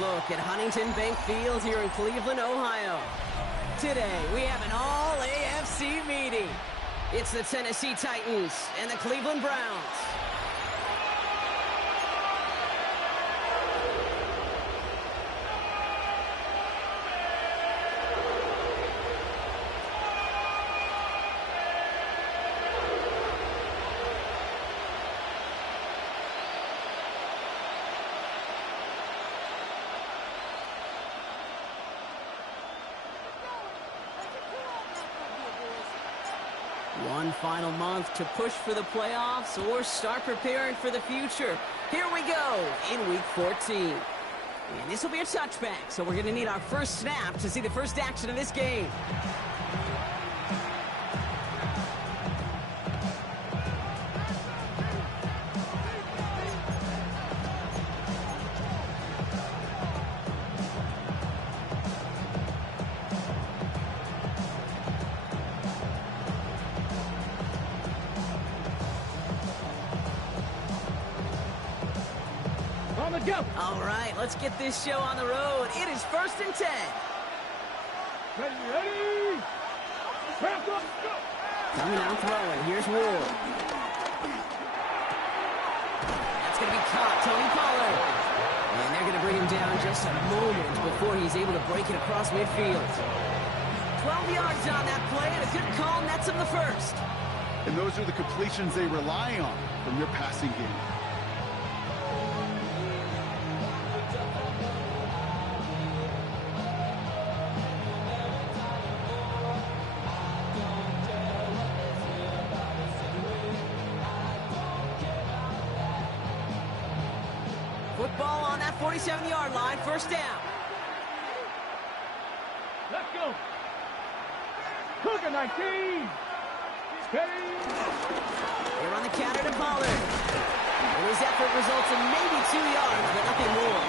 look at Huntington Bank Field here in Cleveland, Ohio. Today, we have an all-AFC meeting. It's the Tennessee Titans and the Cleveland Browns. One final month to push for the playoffs or start preparing for the future. Here we go in Week 14. And this will be a touchback, so we're going to need our first snap to see the first action of this game. Go. All right, let's get this show on the road. It is 1st and 10. Ready? Back up, go. Coming out throwing. Here's Ward. That's going to be caught. Tony Pollard. And they're going to bring him down just a moment before he's able to break it across midfield. 12 yards on that play, and a good call nets him the first. And those are the completions they rely on from their passing game. Football on that 47-yard line, first down. Let's go. Cougar 19. Steady. They run the counter to Pollard. And his effort results in maybe 2 yards, but nothing more.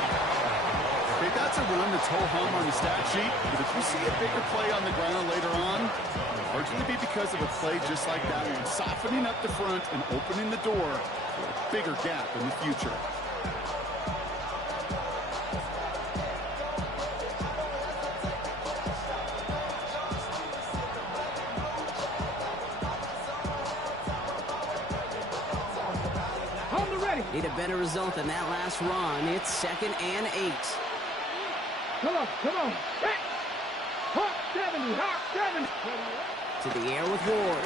Okay, that's a run that's ho-hum on the stat sheet, but if you see a bigger play on the ground later on, it'll largely be because of a play just like that one, softening up the front and opening the door for a bigger gap in the future. Need a better result than that last run. It's 2nd and 8. Come on. Hawk 70. To the air with Ward.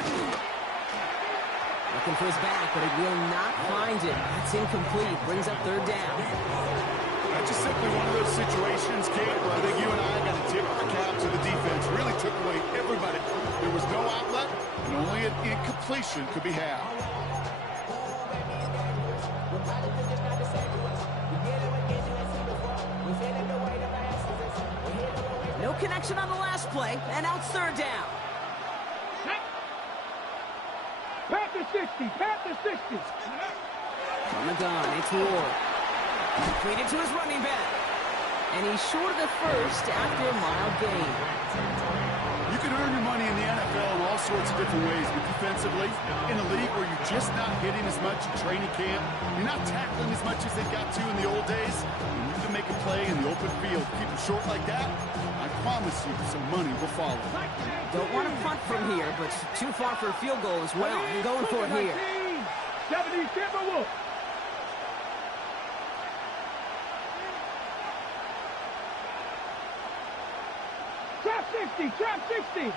Looking for his back, but it will not find it. That's incomplete. Brings up 3rd down. That's just simply one of those situations, Kate, where I think you and I got to tip our cap to the defense. Really took away everybody. There was no outlet, and only an incompletion could be had. No connection on the last play, and now it's 3rd down. Panther 60. From the gun, it's Ward. Completed to his running back. And he's short of the first after a mild gain. You can earn your money in the NFL in all sorts of different ways, but defensively, in a league where you're just not hitting as much in training camp, you're not tackling as much as they got to in the old days, you can make a play in the open field. Keep them short like that, I promise you some money will follow. Don't want to punt from here, but too far for a field goal as well. I'm going for it here. 70 Timberwolves. Trap 60.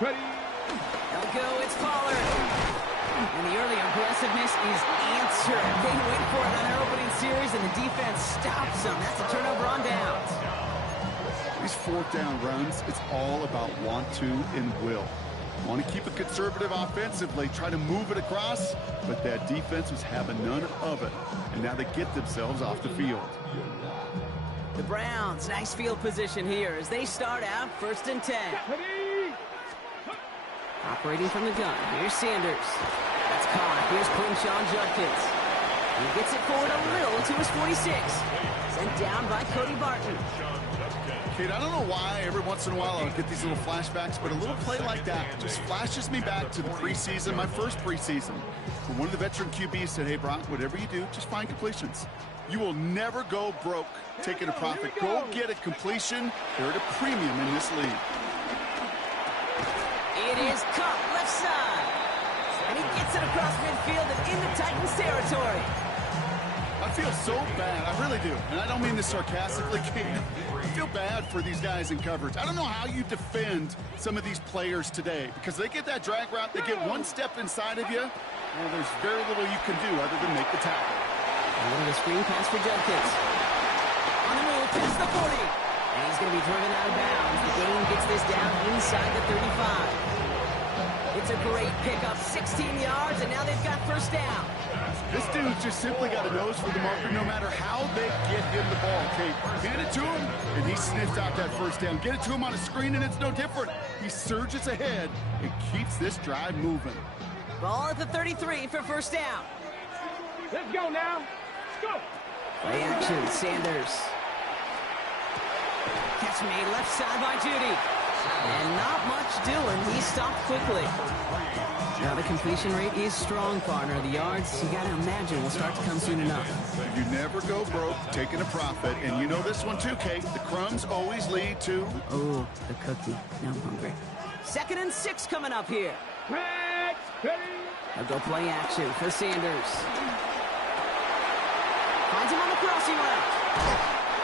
Ready. They'll go, it's Pollard. And the early aggressiveness is answered. They wait for it on their opening series, and the defense stops them. That's a turnover on downs. These 4th down runs, it's all about want to and will. Want to keep it conservative offensively, try to move it across, but that defense was having none of it. And now they get themselves off the field. The Browns, nice field position here as they start out 1st and 10. Operating from the gun, here's Sanders. That's caught, here's Quinshon Judkins. He gets it forward a little to his 46. Sent down by Cody Barton. Kate, I don't know why every once in a while I'll get these little flashbacks, but a little play like that just flashes me back to the preseason, my first preseason. When one of the veteran QBs said, hey, Brock, whatever you do, just find completions. You will never go broke taking a profit. Go get a completion. They're at a premium in this league. It is Cup, left side. And he gets it across midfield and into Titans territory. I feel so bad. I really do. And I don't mean this sarcastically. I feel bad for these guys in coverage. I don't know how you defend some of these players today because they get that drag route. They get one step inside of you. Well, there's very little you can do other than make the tackle. A little of a screen pass for Judkins. On the move, past the 40. And he's going to be driven out of bounds. The game gets this down inside the 35. It's a great pickup, 16 yards, and now they've got first down. This dude's just simply got a nose for the marker no matter how they get him the ball, Kate. Hand it to him, and he sniffs out that first down. Get it to him on a screen, and it's no different. He surges ahead and keeps this drive moving. Ball at the 33 for first down. Let's go now. Let's go. Play action, Sanders. Catch made left side by Judy. And not much doing. He stopped quickly. Now the completion rate is strong, partner. The yards, you got to imagine, will start to come soon enough. You never go broke taking a profit. And you know this one too, Kate. The crumbs always lead to... Oh, the cookie. Now I'm hungry. 2nd and 6 coming up here. They'll go play action for Sanders. Finds him on the crossing route.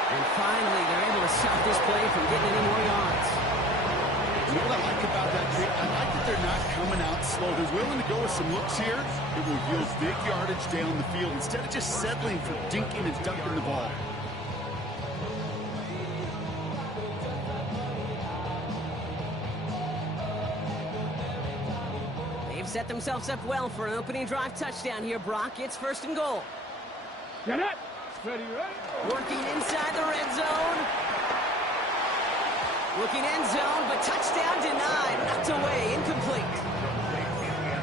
And finally, they're able to stop this play from getting any more yards. You know what I like about that, Kate? I like that they're not coming out slow. They're willing to go with some looks here. It will yield big yardage down the field instead of just settling for dinking and dunking the ball. They've set themselves up well for an opening drive touchdown here, Brock. It's 1st and goal. Get up. Ready, ready. Working inside the red zone. Looking end zone, but touchdown denied. Knocked away, incomplete.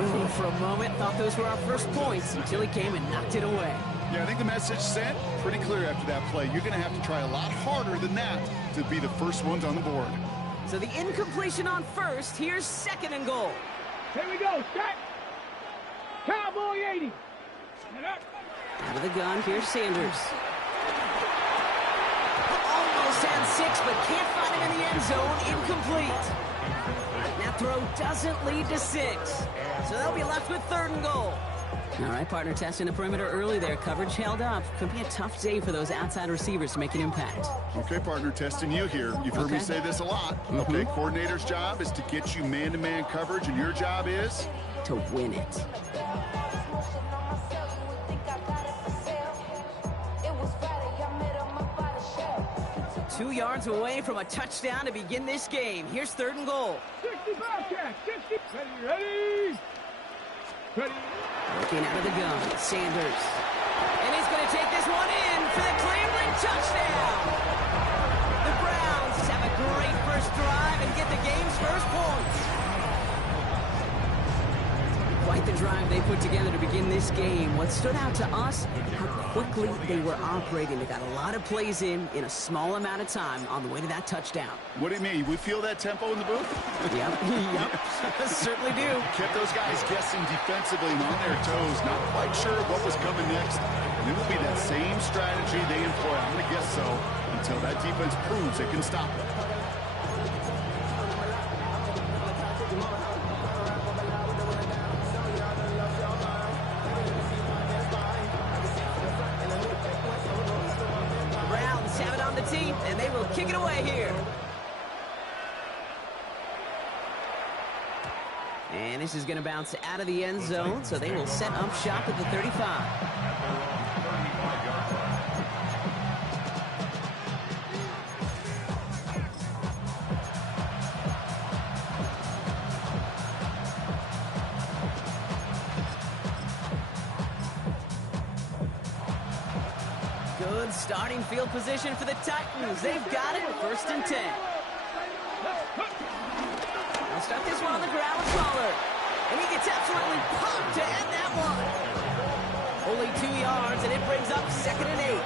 Ooh, for a moment, thought those were our first points until he came and knocked it away. Yeah, I think the message sent pretty clear after that play. You're going to have to try a lot harder than that to be the first ones on the board. So the incompletion on first. Here's 2nd and goal. Here we go. Set. Cowboy 80. Get up. Out of the gun, here's Sanders. Almost had 6, but can't find him in the end zone. Incomplete. That throw doesn't lead to 6. So they'll be left with 3rd and goal. All right, partner, testing the perimeter early there. Coverage held up. Could be a tough day for those outside receivers to make an impact. Okay, partner, testing you here. You've heard me say this a lot. Okay, coordinator's job is to get you man-to-man coverage, and your job is? To win it. 2 yards away from a touchdown to begin this game. Here's 3rd and goal. 65 catch. 60. Ready. Ready. Looking out of the gun, Sanders. And he's going to take this one in for the Cleveland touchdown. The Browns have a great first drive and get the game's first points. Quite the drive they put together to begin this game. What stood out to us, how quickly they were operating. They got a lot of plays in a small amount of time on the way to that touchdown. What do you mean? We feel that tempo in the booth? Yep, certainly do. Kept those guys guessing defensively and on their toes, not quite sure what was coming next. And it will be that same strategy they employ, I'm going to guess so, until that defense proves it can stop it. And they will kick it away here. And this is going to bounce out of the end zone, so they will set up shop at the 35. Good starting field position for the Titans. They've got it, 1st and 10. They'll start this one on the ground with Waller. And he gets absolutely pumped to end that one. Only 2 yards, and it brings up 2nd and 8.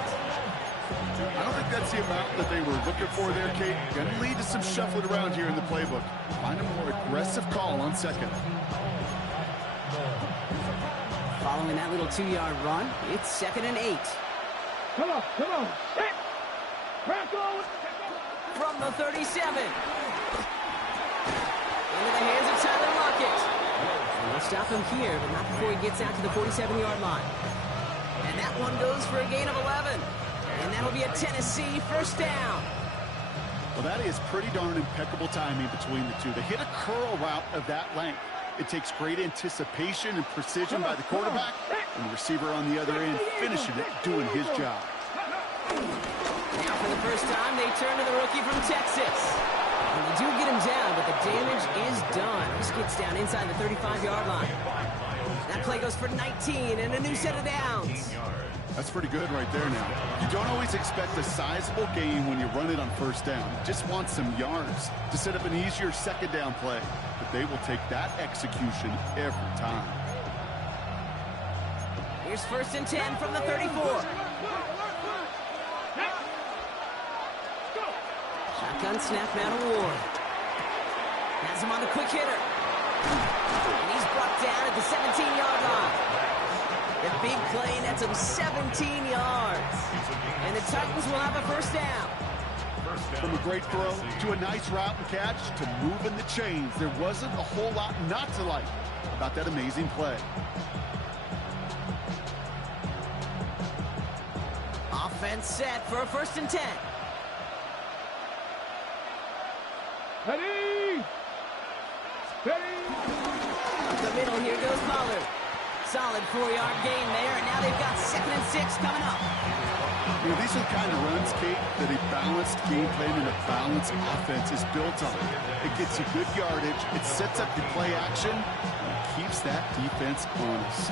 I don't think that's the amount that they were looking for there, Kate. Going to lead to some shuffling around here in the playbook. Find a more aggressive call on 2nd. Following that little 2-yard run, it's 2nd and 8. Come on. Set. Crack on. From the 37. Into the hands of Tyler Lockett. And they'll stop him here, but not before he gets out to the 47-yard line. And that one goes for a gain of 11. And that'll be a Tennessee first down. Well, that is pretty darn impeccable timing between the two. They hit a curl route of that length. It takes great anticipation and precision by the quarterback, and the receiver on the other end finishing it, doing his job. Now for the first time, they turn to the rookie from Texas. And they do get him down, but the damage is done. He gets down inside the 35-yard line. That play goes for 19 and a new set of downs. That's pretty good right there now. You don't always expect a sizable gain when you run it on first down. You just want some yards to set up an easier second down play. But they will take that execution every time. Here's first and 10 from the 34. Shotgun snap now to Ward. Has him on the quick hitter. And he's brought down at the 17-yard line. The big play nets him 17 yards. And the Titans will have a first down. From a great throw to a nice route and catch to moving the chains, there wasn't a whole lot not to like about that amazing play. Offense set for a first and 10. Ready. Up the middle, here goes Pollard. Solid 4-yard gain there, and now they've got 2nd and 6 coming up. You know, these are the kind of runs, Kate, that a balanced game plan and a balanced offense is built on. It gets you good yardage, it sets up your play action, and it keeps that defense honest.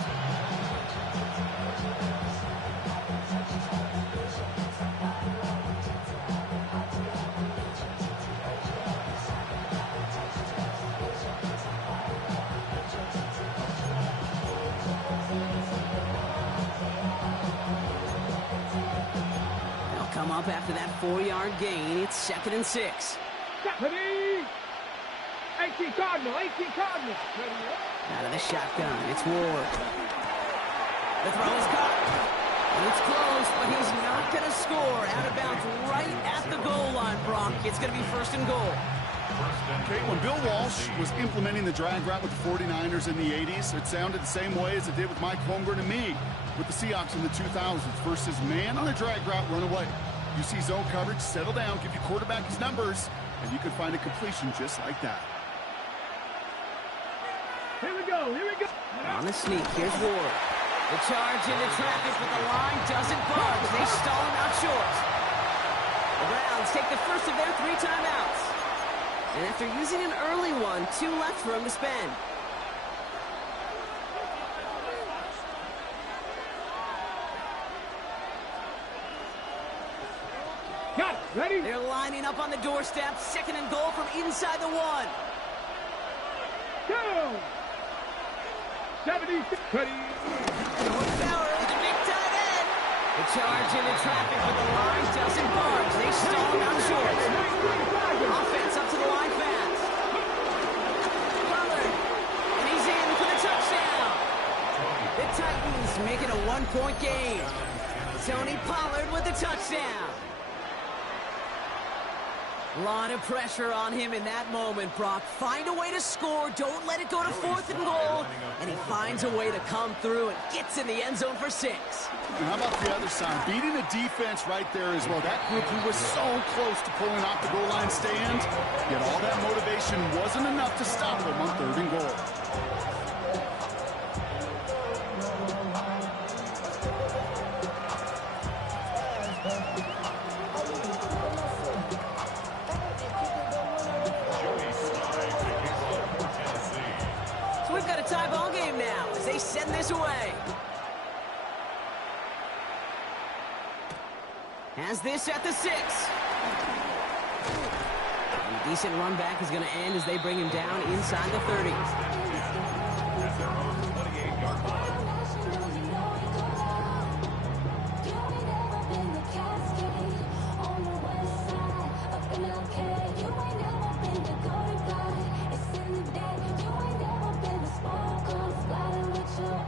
Come up after that 4-yard gain. It's 2nd and 6. Ready. 18 Cardinal. Out of the shotgun, it's Ward. The throw is caught. And it's close, but he's not going to score. Out of bounds right at the goal line, Brock. It's going to be 1st and goal. Okay, when Bill Walsh was implementing the drag route with the 49ers in the 80s, it sounded the same way as it did with Mike Holmgren and me with the Seahawks in the 2000s versus man on a drag route, run away. You see zone coverage, settle down, give your quarterback his numbers, and you can find a completion just like that. Here we go. On the sneak, here's Ward. The charge into traffic, but the line doesn't budge. They stall him out short. The Browns take the first of their 3 timeouts. And after using an early one, 2 left for him to spend. Got it. Ready. They're lining up on the doorstep. 2nd and goal from inside the 1. Go. 70. Ready. Bauer with the big tight end. The charge into traffic, but the line doesn't budge. They stall him out short. Offense up to the line fast. Pollard. And he's in for the touchdown. The Titans make it a 1-point game. Tony Pollard with the touchdown. A lot of pressure on him in that moment, Brock. Find a way to score. Don't let it go to 4th and goal. And he finds a way to come through and gets in the end zone for 6. And how about the other side? Beating the defense right there as well. That group who was so close to pulling off the goal line stand, yet all that motivation wasn't enough to stop them on 3rd and goal. Tie ball game now as they send this away. Has this at the 6. And a decent run back is going to end as they bring him down inside the 30.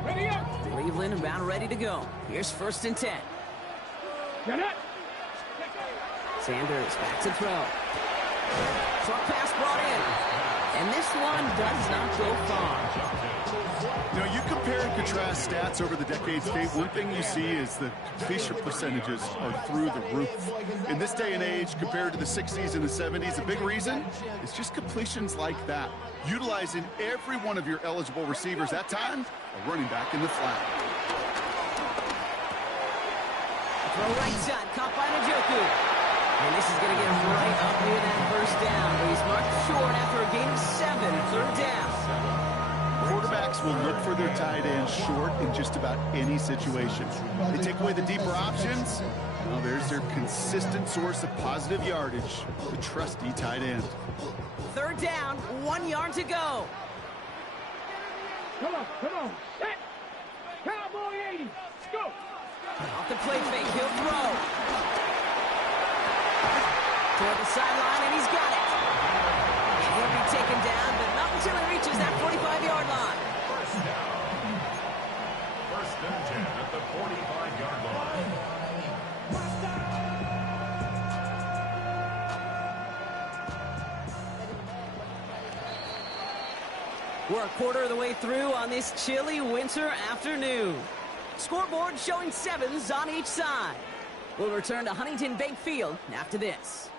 Ready up. Cleveland about ready to go. Here's 1st and 10. Get it. Sanders back to throw. Short pass brought in. And this one does not go far. You know, you compare and contrast stats over the decades, Kate. One thing you see is the completion percentages are through the roof. In this day and age, compared to the 60s and the 70s, a big reason is just completions like that. Utilizing every one of your eligible receivers. That time, a running back in the flat. Throw right side, caught by Njoku. And this is going to get him right up near that first down. But he's marked short after a gain of 7, third down. Quarterbacks will look for their tight end short in just about any situation. They take away the deeper options. Well, there's their consistent source of positive yardage, the trusty tight end. Third down, 1 yard to go. Come on. Set. Cowboy 80. Let's go. Off the play fake, he'll throw. Toward the sideline, and he's got it. And he'll be taken down, but not until he reaches that 45-yard line. First down. First and 10 at the 45-yard line. We're a quarter of the way through on this chilly winter afternoon. Scoreboard showing 7s on each side. We'll return to Huntington Bank Field after this.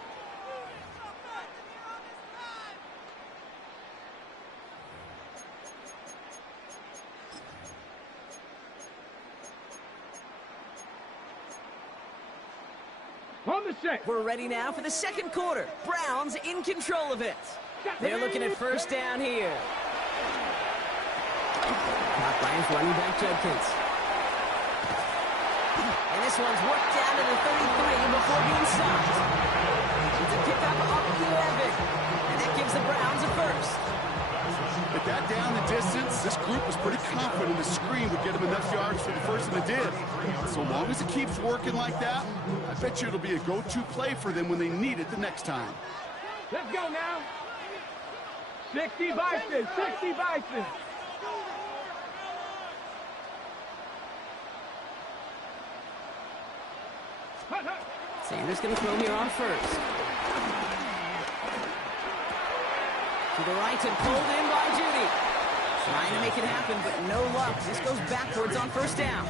On the set. We're ready now for the second quarter. Browns in control of it. They're looking at first down here. Caught by his running back Judkins. And this one's worked down to the 33 before being stopped. It's a pickup of 11. And that gives the Browns a first. With that down the distance, this group was pretty confident the screen would get them enough yards for the first, and it did. So long as it keeps working like that, I bet you it'll be a go-to play for them when they need it the next time. Let's go now. 60 Bison. 60 Bison. Sanders going to throw here on first. To the right and pulled in by Judy. Trying to make it happen, but no luck. This goes backwards on first down.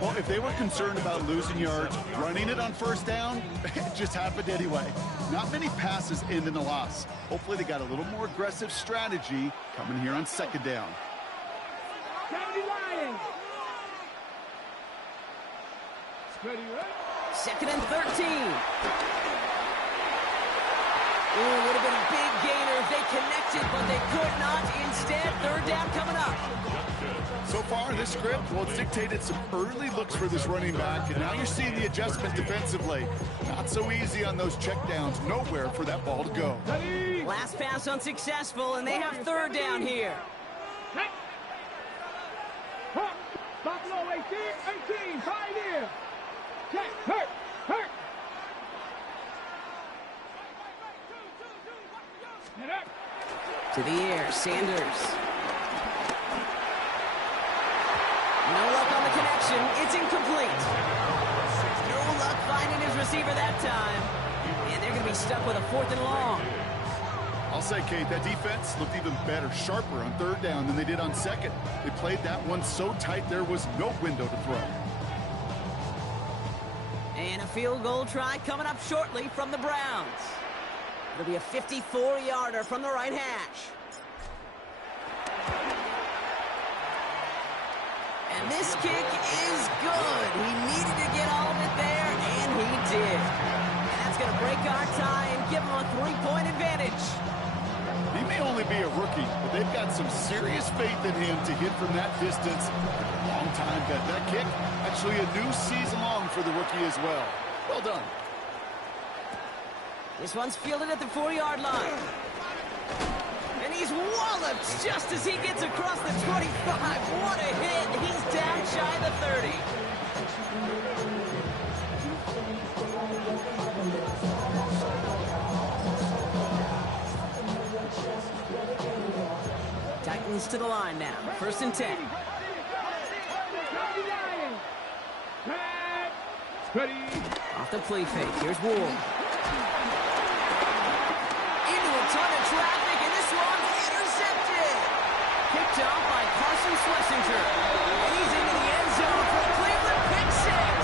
Well, if they were concerned about losing yards, running it on first down, it just happened anyway. Not many passes end in a loss. Hopefully they got a little more aggressive strategy coming here on second down. County Lions. Ready, right? Second and 13. Ooh, would have been a big gainer if they connected, but they could not. Instead, third down coming up. So far, this script, well, it's dictated some early looks for this running back, and now you're seeing the adjustment defensively. Not so easy on those checkdowns. Nowhere for that ball to go. Ready. Last pass unsuccessful, and they have third down here. Hey. Huh. Buffalo 18, Pioneer. Check, hurt. Get up. To the air, Sanders. No luck on the connection. It's incomplete. No luck finding his receiver that time. And they're going to be stuck with a 4th and long. I'll say, Kate, that defense looked even better, sharper on third down than they did on second. They played that one so tight there was no window to throw. And a field goal try coming up shortly from the Browns. It'll be a 54-yarder from the right hash. And this kick is good. He needed to get all of it there, and he did. And that's going to break our tie and give him a 3-point advantage. He may only be a rookie, but they've got some serious faith in him to hit from that distance. Long time bet. That kick, actually a new season long for the rookie as well. Well done. This one's fielded at the 4-yard line. And he's walloped just as he gets across the 25. What a hit. He's down shy of the 30. Titans to the line now. 1st and 10. Ready. Off the play fake. Here's Ward. Into a ton of traffic, and this one's intercepted. Picked off by Carson Schlesinger. And he's into the end zone for the Cleveland pick six.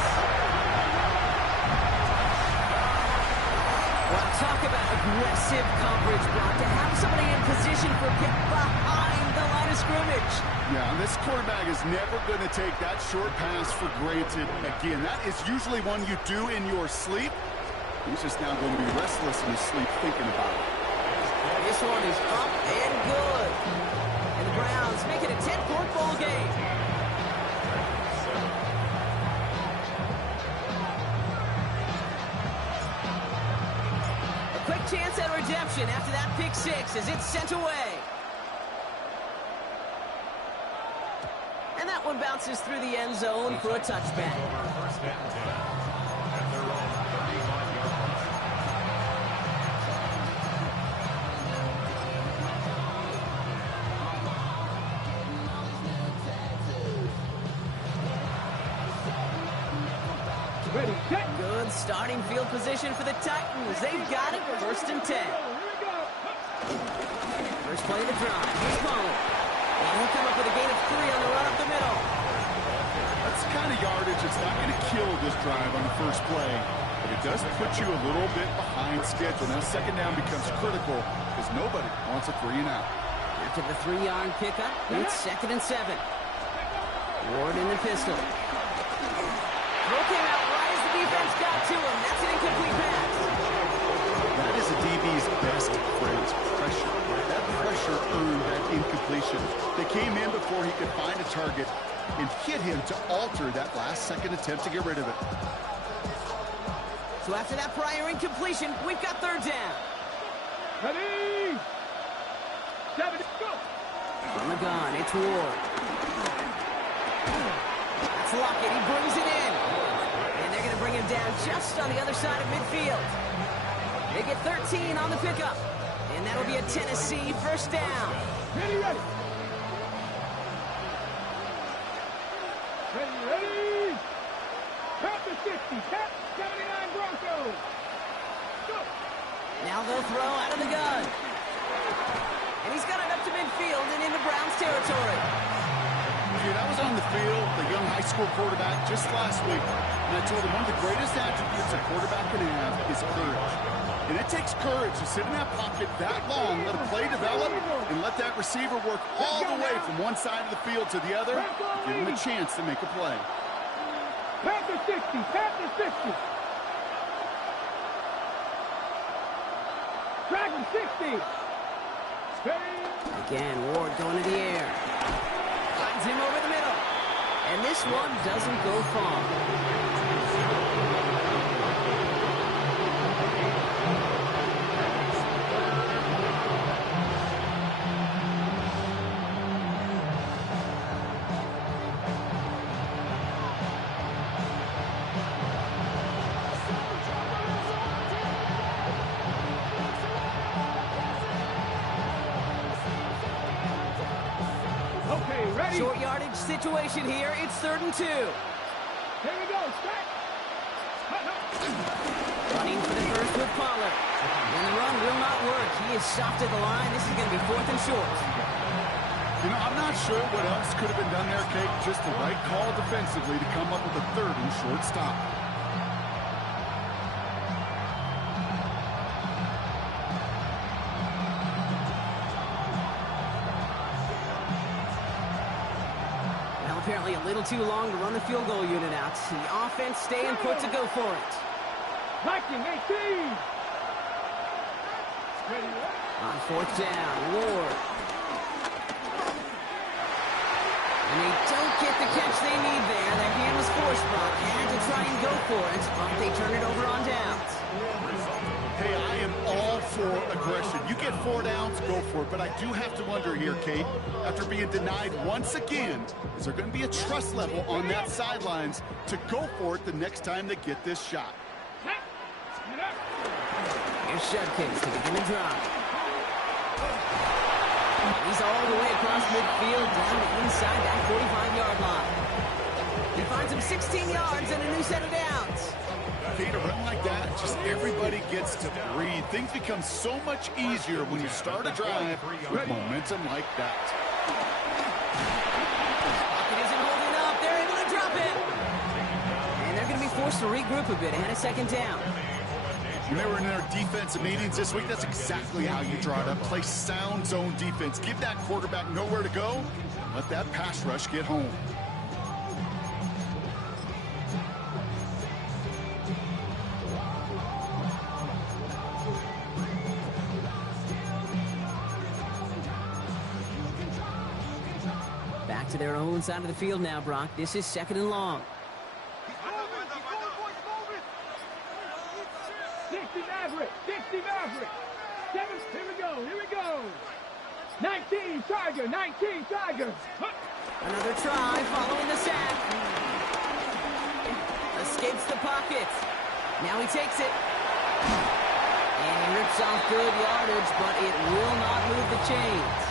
Well, talk about aggressive coverage, Brock. To have somebody in position for pick behind the line of scrimmage. Yeah, and this quarterback is never going to take that short pass for granted. Again, that is usually one you do in your sleep. He's just now going to be restless in his sleep thinking about it. This one is up and good. And the Browns make it a 10-point ball game. A quick chance at redemption after that pick six as it's sent away. And that one bounces through the end zone for a touchback. First and 10 at their own 35-yard line. Ready, set. Good starting field position for the Titans. They've got it. First and 10. First play of the drive. Here's Pollard. And he'll come up with a gain of 3 on the run up the middle. That's the kind of yardage that's not going to kill this drive on the first play. But it does put you a little bit behind schedule. Now second down becomes critical because nobody wants a 3-and-out. After the 3-yard pickup, it's second and 7. Ward in the pistol. Throw came out right as the defense got to him. That's an incomplete pass. That is a DB's best friend, pressure. That pressure earned that incompletion. They came in before he could find a target and hit him to alter that last-second attempt to get rid of it. So after that prior incompletion, we've got third down. Ready. 7, go. From the gun, it's Ward. That's Lockett. He brings it in. And they're going to bring him down just on the other side of midfield. They get 13 on the pickup. And that'll be a Tennessee first down. Ready, ready. Ready. Tap the 60. Tap 79 Broncos. Go. Now they'll throw out of the gun. And he's got it up to midfield and into Browns territory. Dude, I was on the field, the young high school quarterback, just last week, and I told him one of the greatest attributes a quarterback can have is courage. And it takes courage to sit in that pocket that long, let a play develop, and let that receiver work all the way from one side of the field to the other, give him a chance to make a play. Tap the 60. Tap the 60. Drag him 60. Ready. Again, Ward going to the air. Finds him over the middle. And this one doesn't go far. Okay, ready. Short yardage situation here. It's 3rd and 2. Here we go. Set. Running for the first with Pollard. And the run will not work. He is stopped at the line. This is going to be 4th and short. You know, I'm not sure what else could have been done there, Kate. Just the right call defensively to come up with a 3rd and short stop. Well, apparently a little too long to run the field goal unit out. The offense staying put to go for it. Viking 18. Ready. On 4th down, Ward. And they don't get the catch they need there. Their hand was forced, Brock. Had to try and go for it, but they turn it over on downs. Hey, I am all for aggression. You get 4 downs, go for it. But I do have to wonder here, Kate, after being denied once again, is there going to be a trust level on that sidelines to go for it the next time they get this shot? Here's Shudkins to begin the drive. He's all the way across midfield down the inside that 45-yard line. He finds him 16 yards and a new set of downs. gets to breathe. Things become so much easier when you start a drive with momentum like that. Pocket isn't holding up. They're able to drop it. And they're going to be forced to regroup a bit ahead of second down. When they were in their defensive meetings this week, that's exactly how you draw it up. Play sound zone defense. Give that quarterback nowhere to go. Let that pass rush get home. Back to their own side of the field now, Brock. This is second and long. 60 Maverick, 60 Maverick. 7, here we go. 19 Tiger, 19 Tiger. Another try following the sack. Escapes the pocket. Now he takes it. And he rips off good yardage, but it will not move the chains.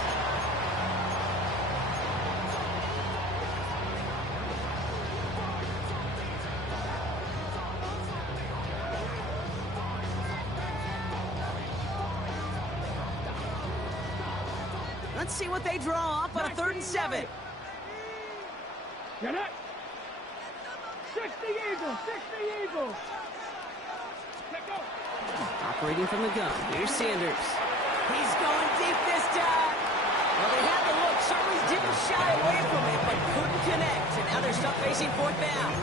Let's see what they draw up on a 3rd and 7. Get it. 60 Eagles, 60 Eagles. Let go. Operating from the gun. Here's Sanders. He's going deep this time. Well, they had the look. Certainly didn't shy away from it, but couldn't connect. And now they're stuck facing 4th down.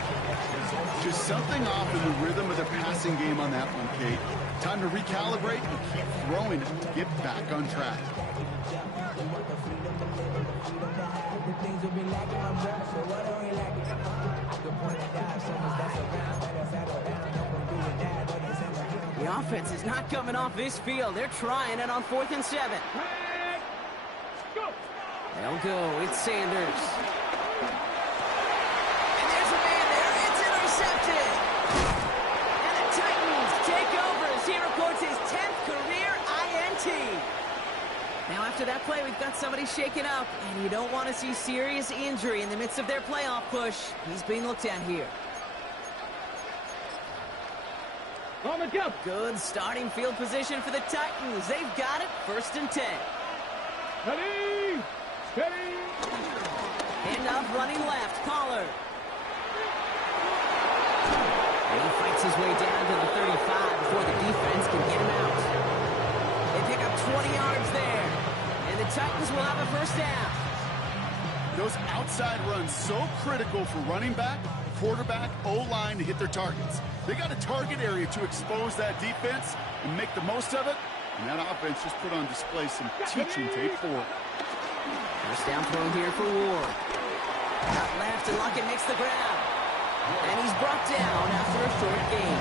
Just something off in the rhythm of the passing game on that one, Kate. Time to recalibrate and keep throwing it to get back on track. The offense is not coming off this field. They're trying it on 4th and 7. Go. They'll go. It's Sanders. And there's a man there. It's intercepted. And the Titans take over as he records his 10th career INT. Now after that play, we've got somebody shaken up. And you don't want to see serious injury in the midst of their playoff push. He's being looked at here. On the jump. Good starting field position for the Titans. They've got it. 1st and 10. Ready. Ready. Hand off running left. Pollard. And he fights his way down to the 35 before the defense can get him out. They pick up 20 yards there. And the Titans will have a 1st down. Those outside runs so critical for running back, quarterback, O-line to hit their targets. They got a target area to expose that defense and make the most of it. And that offense just put on display some teaching tape for it. 1st down throw here for Ward. Out left, and Luckett makes the grab. And he's brought down after a short gain.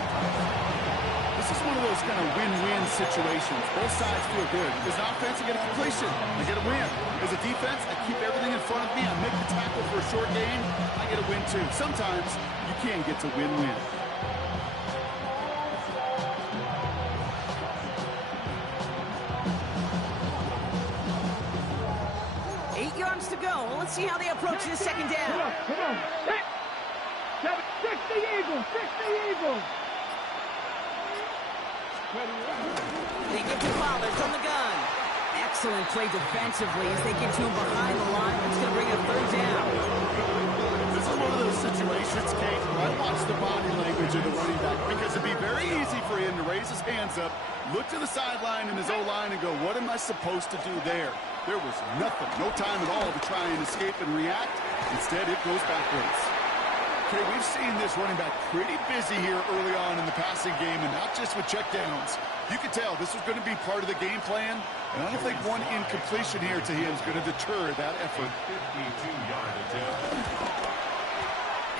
This is one of those kind of win-win situations. Both sides feel good. As an offense, I get a completion. I get a win. As a defense, I keep everything in front of me. I make the tackle for a short gain. I get a win, too. Sometimes you can get to win-win. To go. Well, let's see how they approach this 2nd down. Come on. 60 Eagles, 60 Eagles. They get to Pollard from the gun. Excellent play defensively as they get to him behind the line. It's going to bring a 3rd down. This is one of those situations, Kate, where I watch the body language of the running back because it'd be very easy for him to raise his hands up, look to the sideline in his O-line and go, what am I supposed to do there? There was nothing, no time at all to try and escape and react. Instead, it goes backwards. Okay, we've seen this running back pretty busy here early on in the passing game, and not just with checkdowns. You can tell this was going to be part of the game plan, and I don't think one incompletion here to him is going to deter that effort. 52-yard attempt.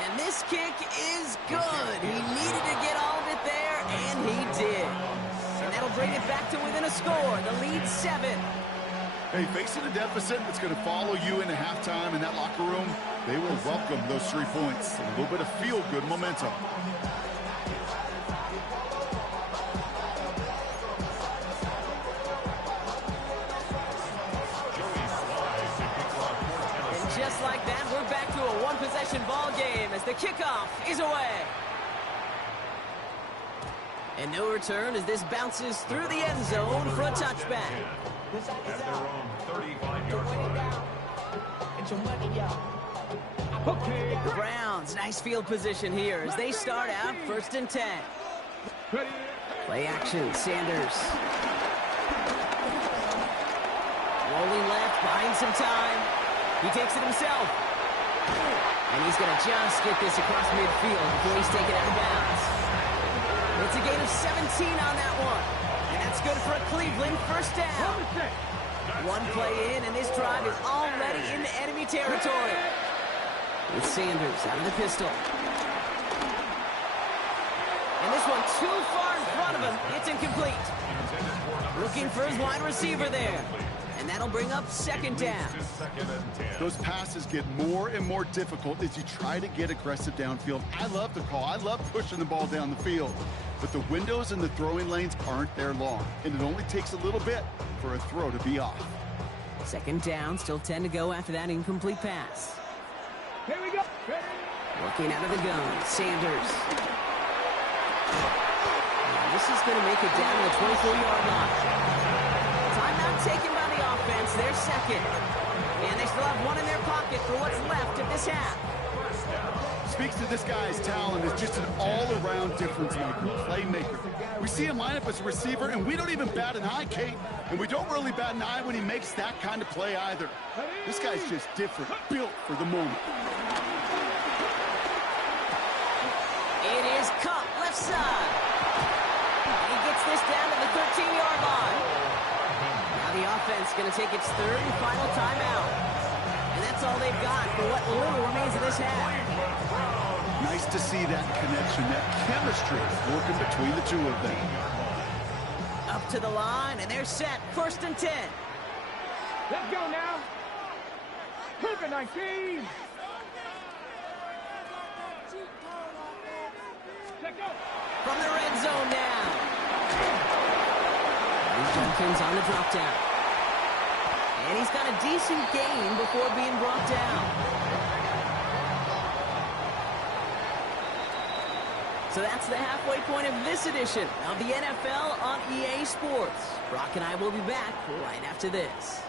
And this kick is good. He needed to get all of it there, and he did. And that'll bring it back to within a score. The lead 7. Hey, facing a deficit that's going to follow you into halftime in that locker room, they will welcome those 3 points. A little bit of feel-good momentum. And just like that, we're back to a one-possession ball game as the kickoff is away. And no return as this bounces through the end zone for a touchback. At their own 35-yard line. Okay. The Browns, nice field position here as they start out 1st and 10. Ready. Play action, Sanders. Rolling left, buying some time. He takes it himself. And he's going to just get this across midfield before he's taken out of bounds. It's a gain of 17 on that one. And that's good for a Cleveland 1st down. One play in, and this drive is already into enemy territory. With Sanders out of the pistol. And this one too far in front of him. It's incomplete. Looking for his wide receiver there. And that'll bring up 2nd down. Those passes get more and more difficult as you try to get aggressive downfield. I love the call. I love pushing the ball down the field. But the windows in the throwing lanes aren't there long. And it only takes a little bit for a throw to be off. 2nd down, still 10 to go after that incomplete pass. Here we go. Working out of the gun, Sanders. And this is going to make it down to the 24-yard line. Timeout taken by the offense, their 2nd. And they still have one in their pocket for what's left of this half. Speaks to this guy's talent as just an all-around difference maker, playmaker. We see him line up as a receiver, and we don't even bat an eye, Kate. And we don't really bat an eye when he makes that kind of play either. This guy's just different, built for the moment. It is Cup, left side. And he gets this down to the 13-yard line. Now the offense going to take its 3rd and final timeout. And that's all they've got for what little remains of this half. Nice to see that connection, that chemistry working between the two of them. Up to the line, and they're set. 1st and 10. Let's go now. Perfect 19. Check out. From the red zone now. Jenkins on the drop down. And he's got a decent gain before being brought down. So that's the halfway point of this edition of the NFL on EA Sports. Brock and I will be back right after this.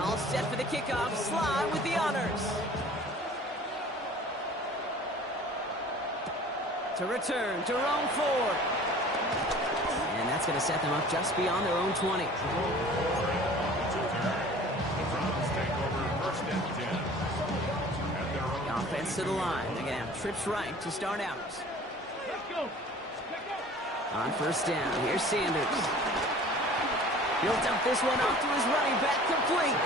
All set for the kickoff. Sly with the honors. To return, Jerome Ford. And that's going to set them up just beyond their own 20. The offense to the line. They're going to have trips right to start out. Let's go. On 1st down, here's Sanders. He'll dump this one off to his running back, complete.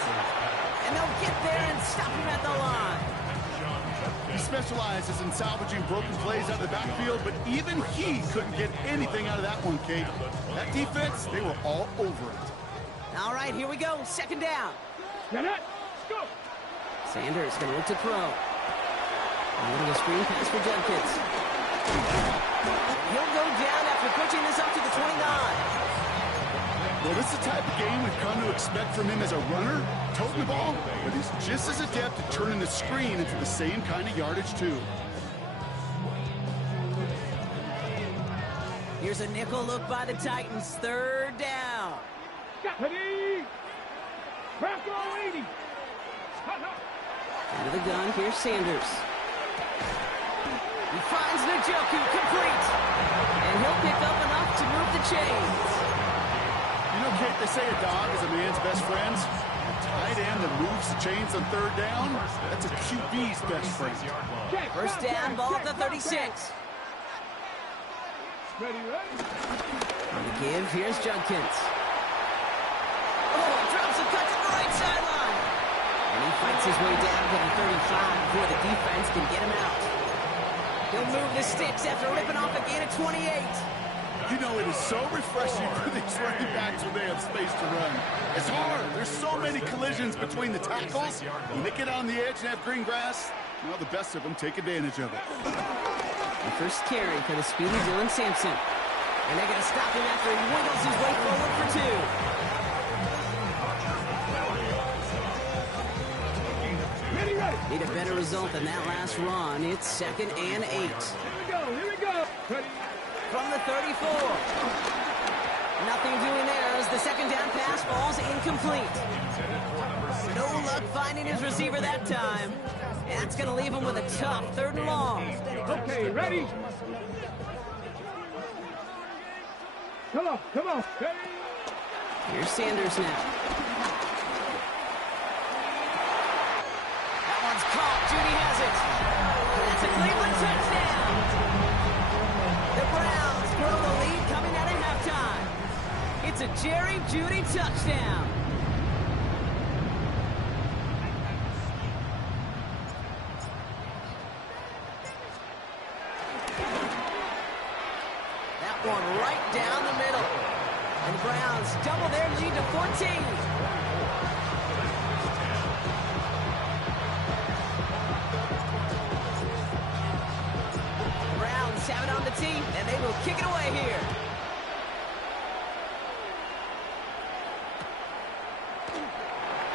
And they'll get there and stop him at the line. He specializes in salvaging broken plays out of the backfield, but even he couldn't get anything out of that one, Kate. That defense, they were all over it. All right, here we go. 2nd down. Get it. Go. Sanders going to look to throw. A little screen pass for Jenkins. He'll go down after pushing this up to the 29. Well, this is the type of game we've come to expect from him as a runner, toting the ball, but he's just as adept at turning the screen into the same kind of yardage, too. Here's a nickel look by the Titans. 3rd down. Ready. Crack all 80. Into the gun, here's Sanders. He finds Njoku, complete. And he'll pick up enough to move the chains. You know, Kate, they say a dog is a man's best friend. A tight end that moves the chains on 3rd down, that's a QB's best friend. 1st down, ball at the 36. Ready. On the give, here's Jenkins. Oh, drops a cut to the right sideline. And he fights his way down to the 35 before the defense can get him out. He'll move the sticks after ripping off a gain of 28. You know, it is so refreshing for these running backs when they have space to run. It's hard. There's so many collisions between the tackles. When they get on the edge and have green grass, well, the best of them take advantage of it. The first carry for the speedy Dylan Sampson. And they're going to stop him after he wiggles his way forward for 2. Need a better result than that last run. It's 2nd and 8. Here we go, here we go. Ready. From the 34. Nothing doing there as the second down pass falls incomplete. No luck finding his receiver that time. That's going to leave him with a tough 3rd and long. Okay, ready? Come on, come on. Ready? Here's Sanders now. That one's caught. Judy has it. That's a Cleveland touchdown. The Browns grow the lead coming out of halftime. It's a Jerry Judy touchdown. That one right down the middle. And the Browns double their lead to 14. The Browns have it on the tee, and they will kick it away here.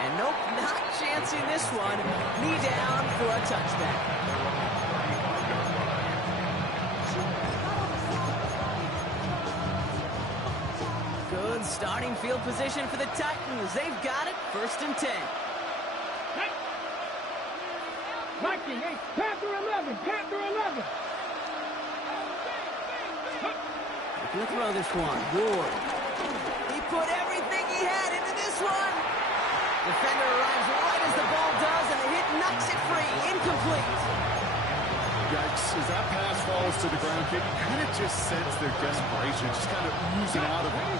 And nope, not chancing this one. Knee down for a touchback. Good starting field position for the Titans. They've got it. 1st and 10. Mikey, hey, Panther 11, Panther 11. Looking to throw this one. Ward. He put everything he had into this one. Defender arrives right as the ball does, and the hit knocks it free. Incomplete. Yikes, as that pass falls to the ground, kid, you kind of just sense their desperation, just kind of oozing out of them.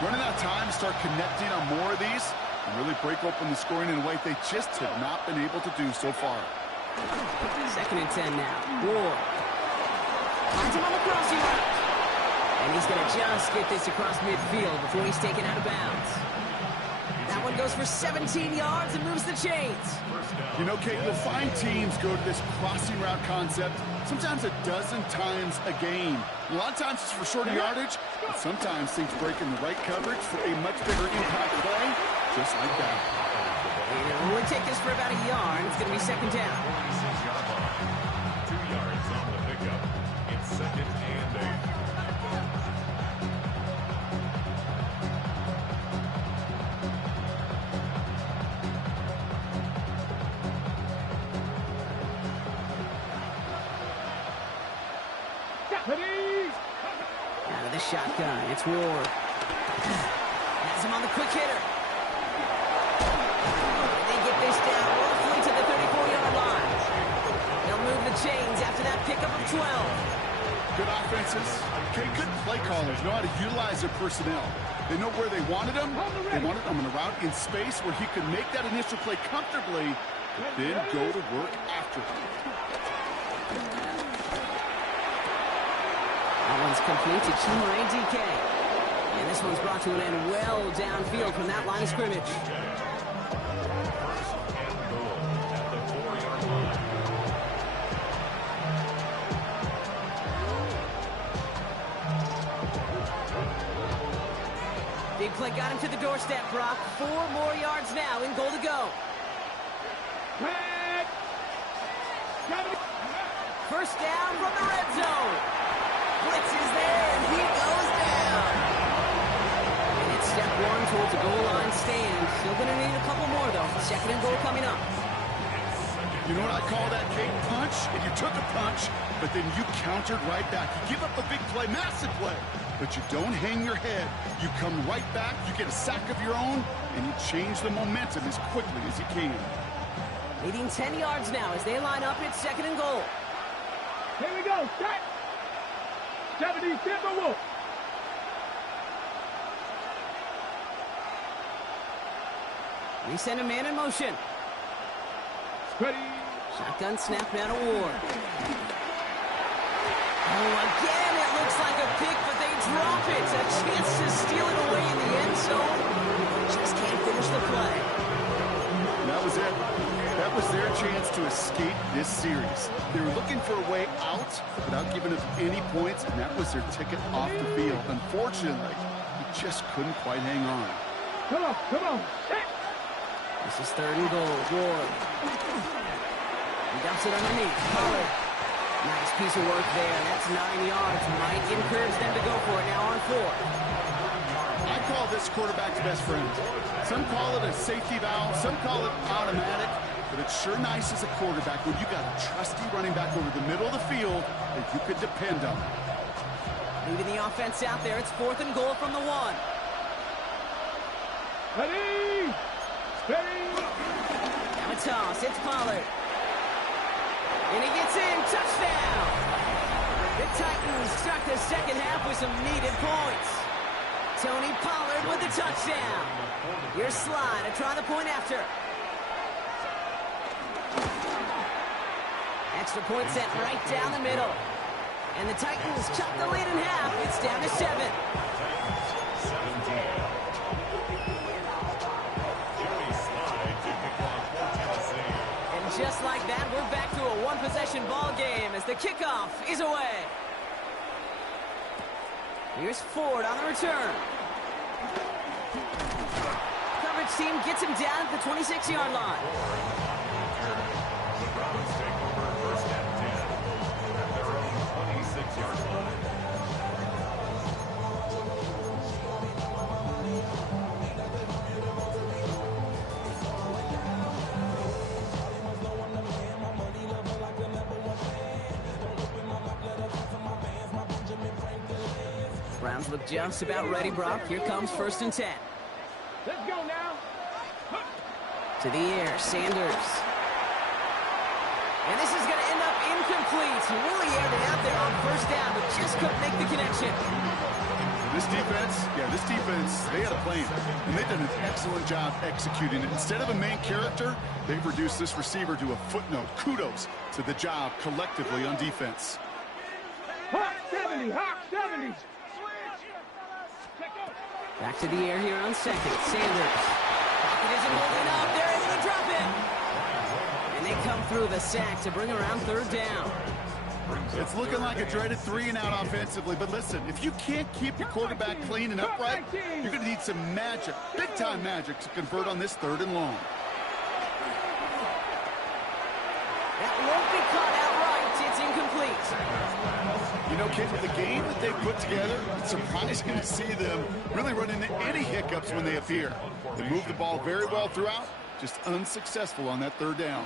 Running out of time to start connecting on more of these and really break open the scoring in a way they just have not been able to do so far. 2nd and 10 now. Ward. Finds him on the crossing route. And he's going to just get this across midfield before he's taken out of bounds. That one goes for 17 yards and moves the chains. You know, Kate, you'll find teams go to this crossing route concept sometimes a dozen times a game. A lot of times it's for shorter yardage, but sometimes things break in the right coverage for a much bigger impact play, just like that. It'll only take us for about a yard. It's going to be 2nd down. 46-yard line. 2 yards on the pickup. It's 2nd and 8. Out of the shotgun, it's Ward. Has him on the quick hitter. They get this down roughly to the 34-yard line. They'll move the chains after that pickup of 12. Good offenses. Okay, good play callers know how to utilize their personnel. They know where they wanted them. They wanted them on a route in space where he could make that initial play comfortably, but then go to work after him. That one's complete to Chimere DK. And this one's brought to an end well downfield from that line of scrimmage. 1st and goal at the 4-yard line. Big play got him to the doorstep, Brock. 4 more yards now in goal to go. First down from the red zone. Blitz is there, and he goes down. And it's step 1 towards a goal line stand. Still going to need a couple more, though. 2nd and goal coming up. You know what I call that, Kate? Punch, and you took a punch, but then you countered right back. You give up a big play, massive play, but you don't hang your head. You come right back, you get a sack of your own, and you change the momentum as quickly as you can. Leading 10 yards now as they line up. It's 2nd and goal. Here we go, set. 70 Timberwolves. We send a man in motion. Ready. Shotgun snap now to Ward. Oh, again, it looks like a pick, but they drop it. A chance to steal it away in the end zone. Just can't finish the play. That was it. That was their chance to escape this series. They were looking for a way out without giving up any points, and that was their ticket off the field. Unfortunately, he just couldn't quite hang on. Come on, come on. This is 3rd and goal. Ward. He dumps it underneath. Pollard. Nice piece of work there. That's 9 yards. Might encourage them to go for it now on 4. I call this quarterback's best friend. Some call it a safety valve. Some call it automatic. But it's sure nice as a quarterback when you got a trusty running back over the middle of the field that you could depend on. Leaving the offense out there. It's 4th and goal from the 1. Ready! Steady! Now a toss. It's Pollard. And he gets in. Touchdown! The Titans start the second half with some needed points. Tony Pollard with the touchdown. Here's Slide to try the point after. Extra point set right down the middle. And the Titans chop the lead in half. It's down to 7. And just like that, we're back to a one-possession ball game as the kickoff is away. Here's Ford on the return. Coverage team gets him down at the 26-yard line. The Browns take over 1st and 10 at their own 26-yard line. Browns look just about ready, Brock. Here comes 1st and 10. Let's go now. To the air, Sanders. And this is going to end up incomplete. He really aired it out there on 1st down, but just couldn't make the connection. This defense, they had a plan, and they've done an excellent job executing it. Instead of a main character, they've reduced this receiver to a footnote. Kudos to the job collectively on defense. Hawk 70, Hawk 70. Back to the air here on 2nd. Sanders. Pocket isn't holding up. They're able to drop it. And they come through the sack to bring around 3rd down. It's looking like a dreaded 3-and-out offensively, but listen, if you can't keep your quarterback clean and upright, you're going to need some magic, big-time magic, to convert on this 3rd and long. That won't be caught outright. It's incomplete. You know, kid, with the game that they put together, it's surprising to see them really run into any hiccups when they appear. They move the ball very well throughout, just unsuccessful on that 3rd down.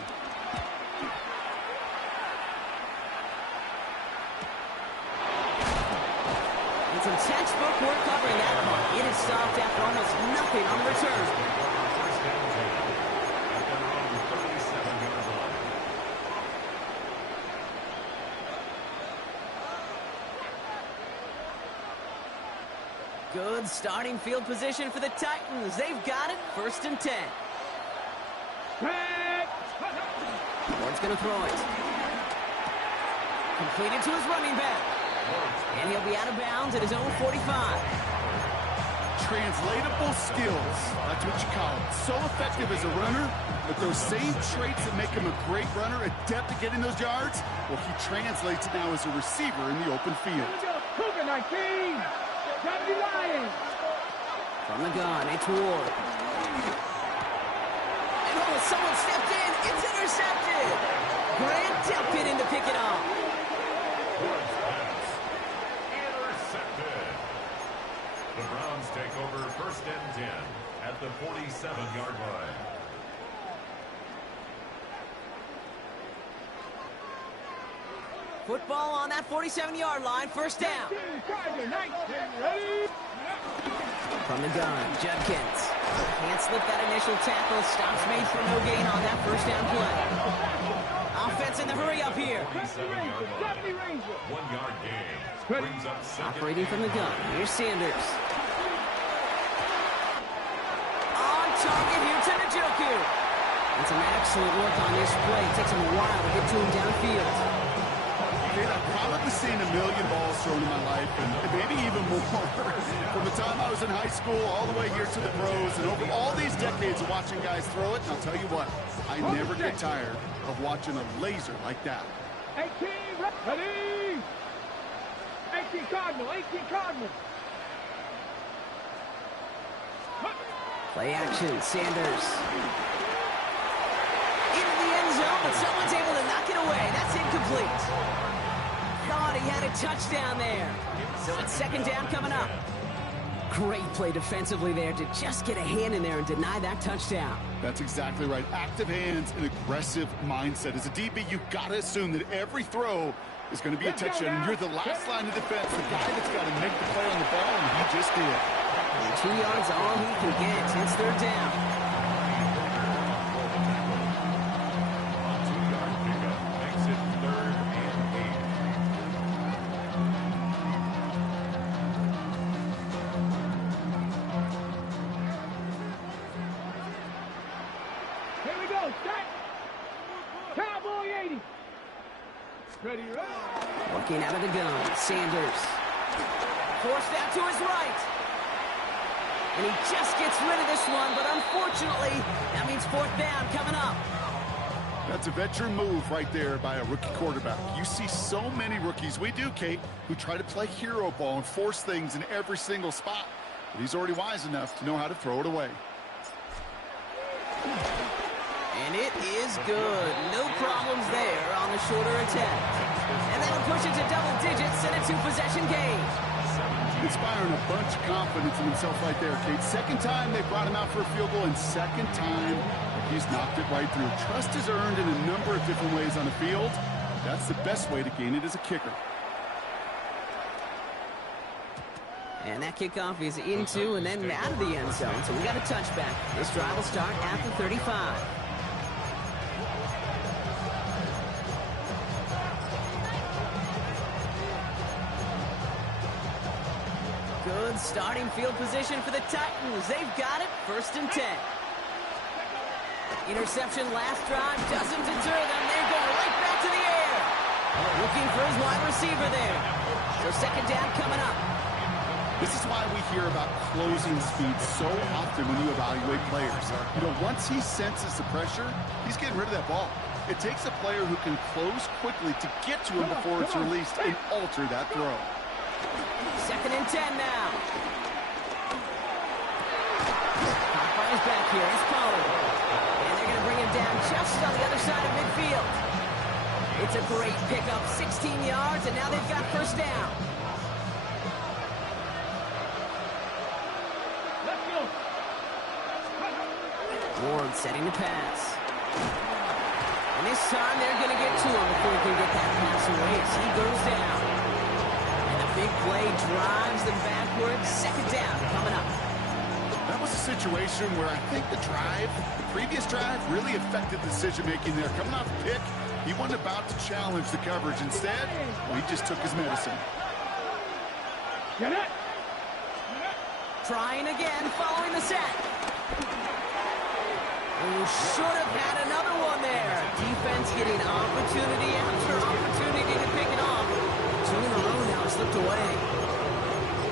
And some textbook work covering that one. It is stopped after almost nothing on the return. Good starting field position for the Titans. They've got it. 1st and 10. Ward's going to throw it. Completed to his running back. And he'll be out of bounds at his own 45. Translatable skills. That's what you call it. So effective as a runner, but those same traits that make him a great runner, adept at getting those yards, well, he translates it now as a receiver in the open field. Cougar 19. 70 Lions. From the gun, it's Ward. And oh, someone stepped in. It's intercepted. Grant Delpit in to pick it off. Intercepted. The Browns take over 1st and 10 at the 47-yard line. Football on that 47-yard line. 1st down. From the gun, Judkins. Can't slip that initial tackle. Stops made for no gain on that 1st down play. Offense in the hurry up here. 1-yard gain. Brings up 2nd. Operating from the gun. Here's Sanders. On target here to Njoku. And some excellent work on this play. It takes him a while to get to him downfield. I've probably seen a million balls thrown in my life, and maybe even more. From the time I was in high school all the way here to the pros, and over all these decades of watching guys throw it, and I'll tell you what, I never get tired of watching a laser like that. 18, ready! 18 Cardinal, 18 Cardinal. Play action, Sanders. Into the end zone, but someone's able to knock it away. That's incomplete. Thought he had a touchdown there. So it's second down coming up. Great play defensively there to just get a hand in there and deny that touchdown. That's exactly right. Active hands and aggressive mindset. As a DB, you've got to assume that every throw is going to be a touchdown, and you're the last line of defense, the guy that's got to make the play on the ball, and he just did. And 2 yards all he can get. It's third down. A 2-yard pickup makes it 3rd and 8. Here we go. Set. Cowboy 80. Ready, ready. Working out of the gun. Sanders. Forced out to his right. And he just gets rid of this one, but unfortunately, that means fourth down coming up. That's a veteran move right there by a rookie quarterback. You see so many rookies, we do, Kate, who try to play hero ball and force things in every single spot. But he's already wise enough to know how to throw it away. And it is good. No problems there on the shorter attempt. And that'll push it to double digits and a 2-possession game. Inspiring a bunch of confidence in himself right there, Kate. Second time they brought him out for a field goal, and second time he's knocked it right through. Trust is earned in a number of different ways on the field. That's the best way to gain it as a kicker. And that kickoff is into and then out of the end zone. So we got a touchback. This drive will start at the 35. Good starting field position for the Titans. They've got it. 1st and 10. Interception last drive doesn't deter them. They're going right back to the air. Looking for his wide receiver there. So second down coming up. This is why we hear about closing speed so often when you evaluate players. You know, once he senses the pressure, he's getting rid of that ball. It takes a player who can close quickly to get to him before it's released and alter that throw. 2nd and 10 now. Popeye's back here. It's Pollard. And they're going to bring him down just on the other side of midfield. It's a great pickup. 16 yards, and now they've got first down. Let's go. Ward setting the pass. And this time they're going to get to him before he can get that pass away as he goes down. And the big play drives them backwards. Second down coming up. That was a situation where I think the previous drive, really affected the decision-making there. Coming off the pick, he wasn't about to challenge the coverage. Instead, he just took his medicine. Get it. Trying again, following the set. Oh, should have had another one there. Defense getting opportunity after opportunity to pick it off. 2 in a row now slipped away.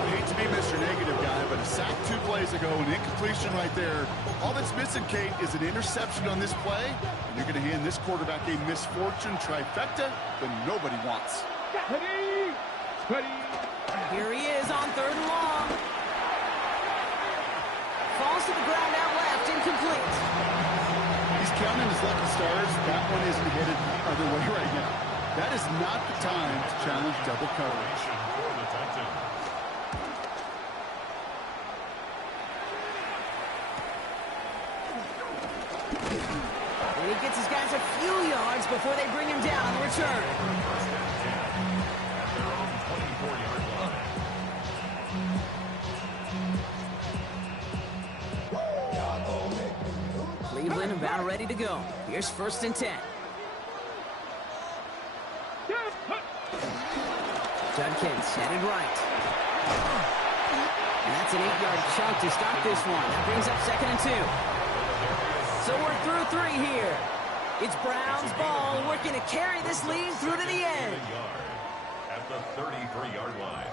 I hate to be Mr. Negative guy, but a sack 2 plays ago, an incompletion right there. All that's missing, Kate, is an interception on this play, and you're going to hand this quarterback a misfortune trifecta that nobody wants. Ready. Ready. Here he is on 3rd and long. Falls to the ground out left, incomplete. He's counting his lucky stars. That one isn't headed the other way right now. That is not the time to challenge double coverage. For the Titans. And he gets his guys a few yards before they bring him down on the return. At their own 24-yard line. Cleveland about ready to go. Here's 1st and 10. Judkins headed right. And that's an 8-yard chunk to start this one. That brings up 2nd and 2. So we're through 3 here. It's Brown's ball working to carry this lead through to the end. At the 33-yard line.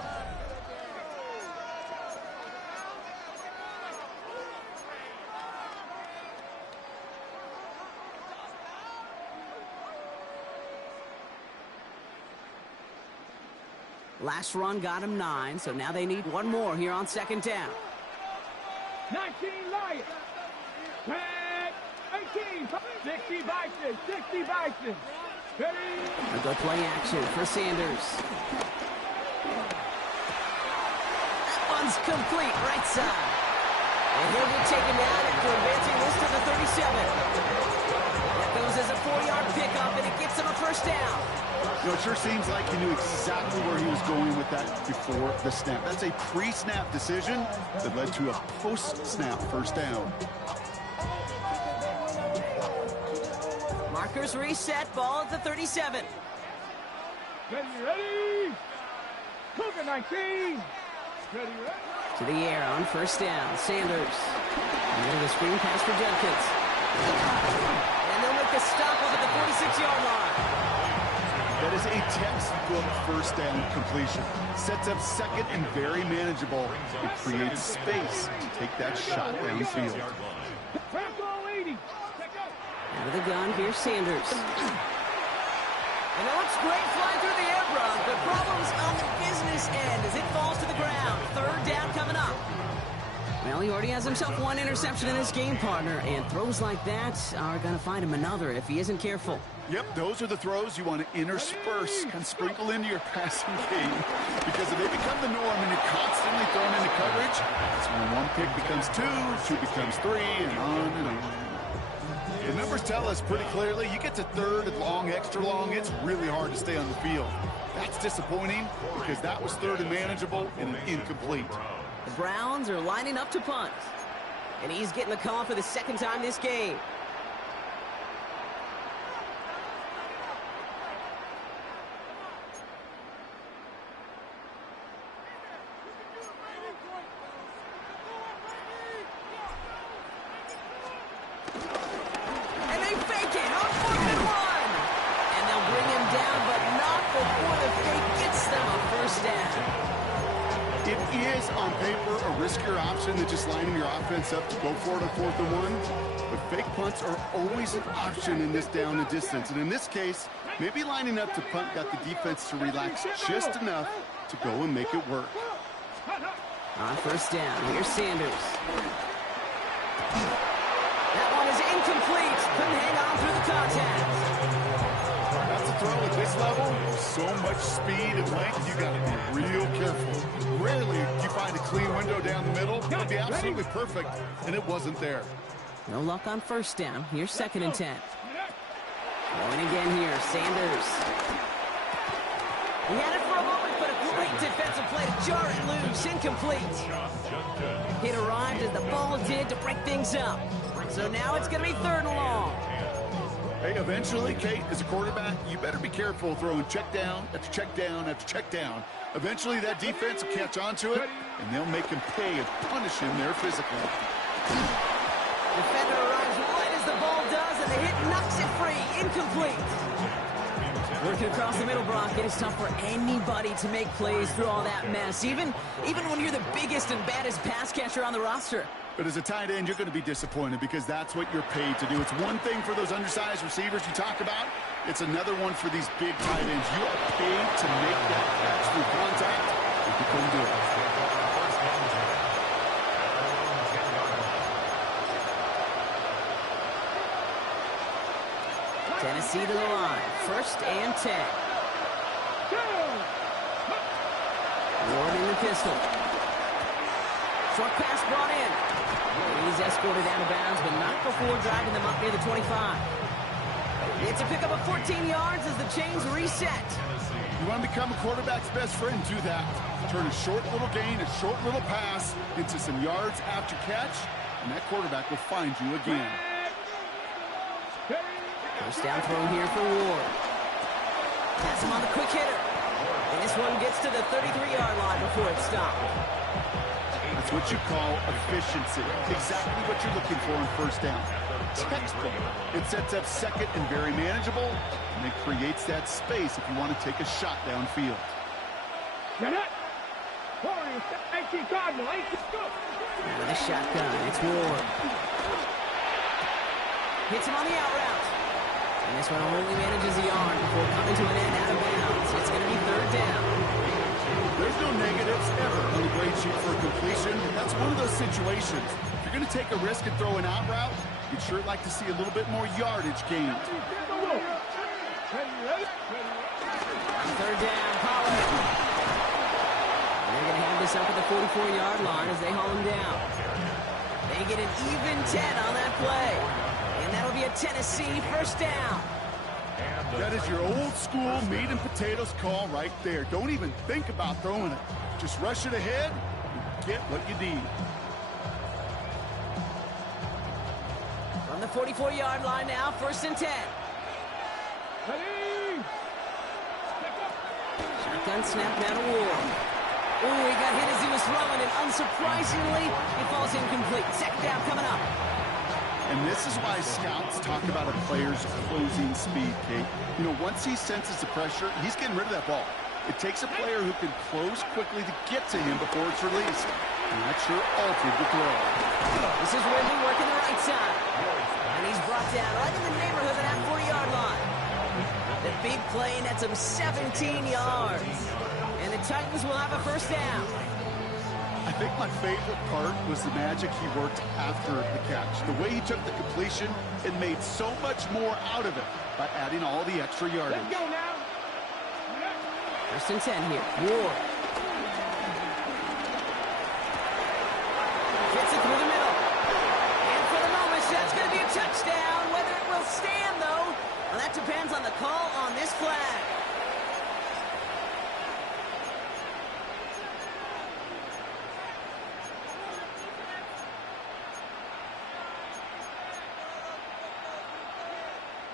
Last run got him 9, so now they need one more here on 2nd down. 19 Lions. Back. 18, 60 Bison, 60 Bison. Ready? A good play action for Sanders. That one's complete, right side. And he'll be taken down after advancing this to the 37. That goes as a 4-yard pickup, and it gets him a first down. You know, it sure seems like he knew exactly where he was going with that before the snap. That's a pre-snap decision that led to a post-snap first down. Markers reset, ball at the 37. Ready, ready. Cougar 19. Ready, ready. To the air on first down. Sanders. Into the screen pass for Judkins. And they'll make a stop up at the 46-yard line. That is a textbook first down completion. Sets up second and very manageable. It creates space to take that shot downfield. Out of the gun, here's Sanders. And it looks great flying through the air, Brock, but problems on the business end as it falls to the ground. Third down coming up. Well, he already has himself one interception in his game, partner, and throws like that are going to find him another if he isn't careful. Yep, those are the throws you want to intersperse and sprinkle into your passing game, because if they become the norm and you're constantly thrown into coverage, that's when one pick becomes two becomes three, and on and on. The numbers tell us pretty clearly, you get to third and long, extra long, it's really hard to stay on the field. That's disappointing because that was third and manageable and an incomplete. The Browns are lining up to punt, and he's getting the call for the second time this game. Than just lining your offense up to go for it on 4th and 1. But fake punts are always an option in this down and distance. And in this case, maybe lining up to punt got the defense to relax just enough to go and make it work. On first down, here's Sanders. That one is incomplete. Couldn't hang on through the contact. That's a throw at this level. So much speed and length, you got to be real careful. Rarely do you find a clean window down the middle. It would be absolutely perfect, and it wasn't there. No luck on first down. Here's 2nd and 10. Going again here, Sanders. He had it for a moment, but a great defensive play to jar it loose. Incomplete. It arrived as the ball did to break things up. So now it's going to be 3rd and long. Hey, eventually, Kate, as a quarterback, you better be careful throwing check down after check down after check down. Eventually, that defense will catch on to it, and they'll make him pay and punish him there physically. Defender arrives right as the ball does, and the hit knocks it free. Incomplete. Working across the middle, Brock, it is tough for anybody to make plays through all that mess, even when you're the biggest and baddest pass catcher on the roster. But as a tight end, you're going to be disappointed because that's what you're paid to do. It's one thing for those undersized receivers you talk about. It's another one for these big tight ends. You are paid to make that catch through contact, if you couldn't do it. Tennessee to the line. 1st and 10. Ward in the pistol. Short pass brought in. He's escorted out of bounds, but not before driving them up near the 25. It's a pickup of 14 yards as the chains reset. You want to become a quarterback's best friend, do that. Turn a short little gain, a short little pass into some yards after catch, and that quarterback will find you again. First down throw here for Ward. Pass him on the quick hitter. And this one gets to the 33-yard line before it's stopped. That's what you call efficiency. Exactly what you're looking for on first down. Textbook. It sets up second and very manageable, and it creates that space if you want to take a shot downfield. With a shotgun, it's Ward. Hits him on the out route. And this one only manages the yard before coming to an end out of bounds. It's going to be 3rd down. There's no negatives ever on the grade sheet for completion. That's one of those situations. If you're going to take a risk and throw an out route, You'd sure like to see a little bit more yardage gained. Third down, Pollard. They're going to have this up at the 44-yard line as they haul him down. They get an even 10 on that play. And that'll be a Tennessee first down. That is your old school meat and potatoes call right there. Don't even think about throwing it. Just rush it ahead and get what you need. From the 44-yard line now, first and 10. Shotgun snap now to Ward. Oh, he got hit as he was throwing, and unsurprisingly, it falls incomplete. Second down coming up. And this is why scouts talk about a player's closing speed, Kate. You know, once he senses the pressure, he's getting rid of that ball. It takes a player who can close quickly to get to him before it's released. And that sure altered the throw. This is Ridley working the right side. And he's brought down right in the neighborhood of that 40-yard line. The big play nets him 17 yards. And the Titans will have a first down. I think my favorite part was the magic he worked after the catch. The way he took the completion and made so much more out of it by adding all the extra yardage. Let's go now. First and 10 here. Ward. Gets it through the middle. And for the moment, that's going to be a touchdown. Whether it will stand, though, well, that depends on the call on this flag.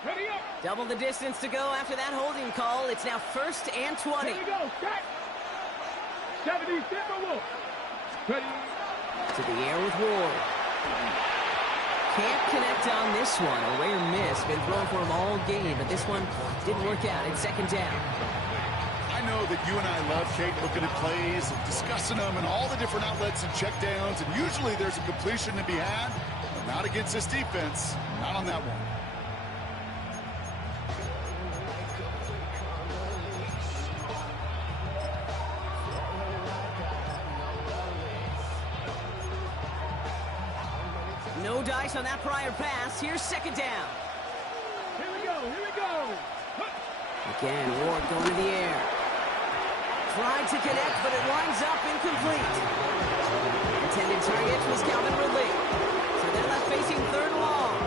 Ready up. Double the distance to go after that holding call. It's now first and 20. Here we go. Set. 70 Timberwolves. Ready. To the air with Ward. Can't connect on this one. A rare miss. Been thrown for him all game, but this one didn't work out. It's second down. I know that you and I love, Kate, looking at plays and discussing them and all the different outlets and checkdowns, and usually there's a completion to be had, but not against this defense. Not on that one. No dice on that prior pass. Here's second down. Here we go. Here we go. Again, Ward going to the air. Tried to connect, but it winds up incomplete. Intended target was Calvin Ridley. So they're left facing third and long.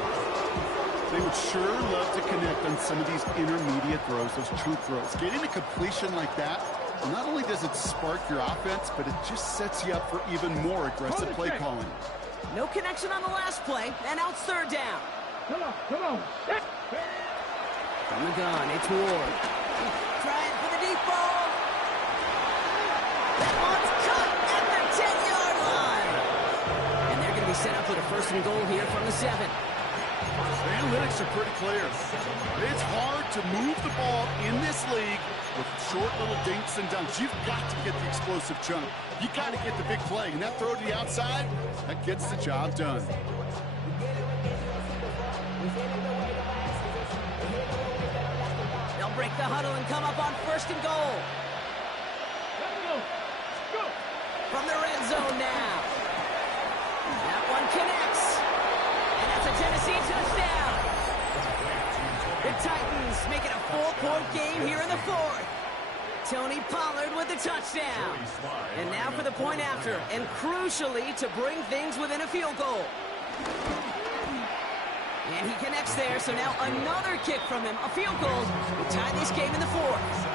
They would sure love to connect on some of these intermediate throws, those true throws. Getting a completion like that, well, not only does it spark your offense, but it just sets you up for even more aggressive play calling. No connection on the last play, and out third down. Come on. Come on. From the gun, it's Ward. Trying for the deep ball. That one's cut at the 10-yard line. And they're going to be set up with a first and goal here from the 7. The analytics are pretty clear. It's hard to move the ball in this league with short little dinks and dunks. You've got to get the explosive chunk. You got to get the big play. And that throw to the outside, that gets the job done. They'll break the huddle and come up on first and goal. Let's go. Go. From the red zone now. That one connects. And that's a Tennessee touchdown. The Titans make it a 4-point game here in the fourth. Tony Pollard with the touchdown. And now for the point after. And crucially to bring things within a field goal. And he connects there, so now another kick from him. A field goal will tie this game in the fourth.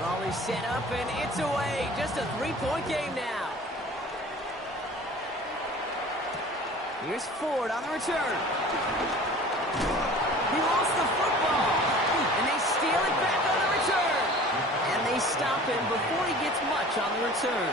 Ball is set up, and it's away. Just a 3-point game now. Here's Ford on the return. He lost the football, and they steal it back on the return. And they stop him before he gets much on the return.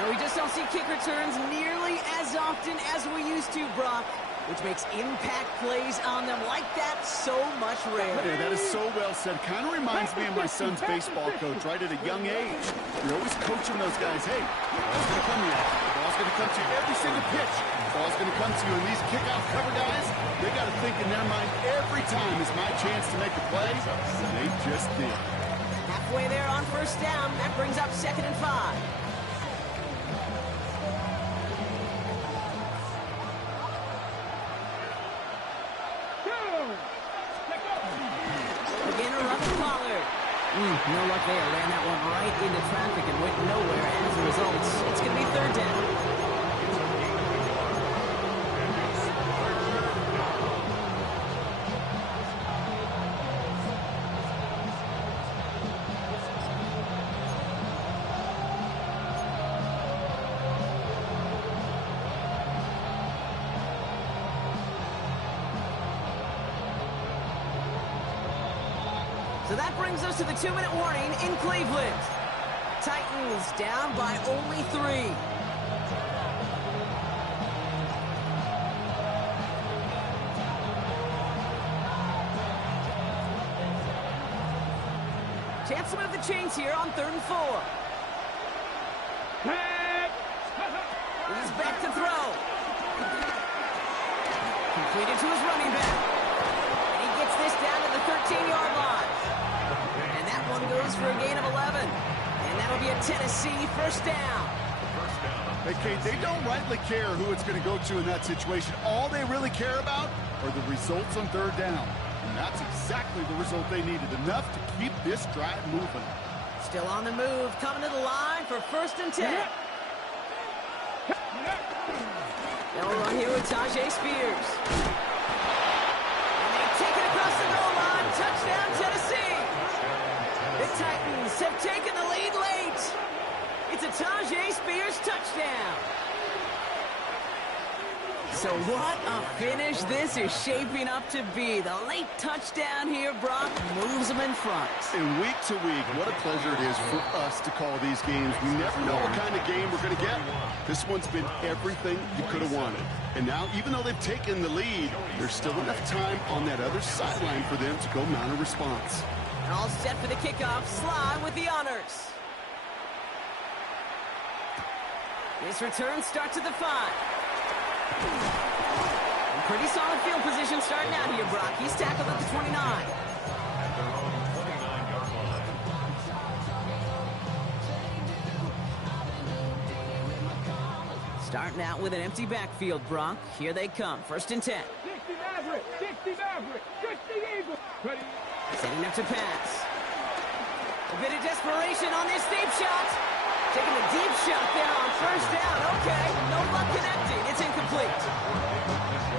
And we just don't see kick returns nearly as often as we used to, Brock, which makes impact plays on them like that so much rarer. Yeah, that is so well said. Kind of reminds me of my son's baseball coach, right at a young age. You're always coaching those guys, hey, the ball's going to come to you. The ball's going to come to you every single pitch. The ball's going to come to you. And these kickoff cover guys, they got to think in their mind every time is my chance to make a play. And they just did. Half halfway there on first down. That brings up 2nd and 5. Again, a run to Pollard. No luck there. Ran that one right into traffic and went nowhere as a result. It's going to be 3rd down. So that brings us to the 2-minute warning in Cleveland. Titans down by only 3. Chance to move the chains here on 3rd and 4. He's back to throw. Completed to his running back. And he gets this down to the 13-yard line. And that one goes for a gain of 11. And that'll be a Tennessee first down. Hey, Kate, they don't rightly care who it's going to go to in that situation. All they really care about are the results on 3rd down. And that's exactly the result they needed. Enough to keep this drive moving. Still on the move, coming to the line for 1st and 10. They'll run here with Tajay Spears. And they take it across the goal line. Touchdown, Tennessee. The Titans have taken the lead late. It's a Tajay Spears touchdown. So what a finish this is shaping up to be. The late touchdown here, Brock, moves them in front. And week to week, what a pleasure it is for us to call these games. We never know what kind of game we're going to get. This one's been everything you could have wanted. And now, even though they've taken the lead, there's still enough time on that other sideline for them to go mount a response. All set for the kickoff. Sly with the honors. This return starts at the 5. Pretty solid field position starting out here, Brock. He's tackled at the 29. At their own 29-yard line. Starting out with an empty backfield, Brock. Here they come. 1st and 10. 60 Maverick, 60 Maverick, 60 Eagle. Ready. Setting up to pass. A bit of desperation on this deep shot. Taking a deep shot there on 1st down. Okay, no luck connecting. It's incomplete.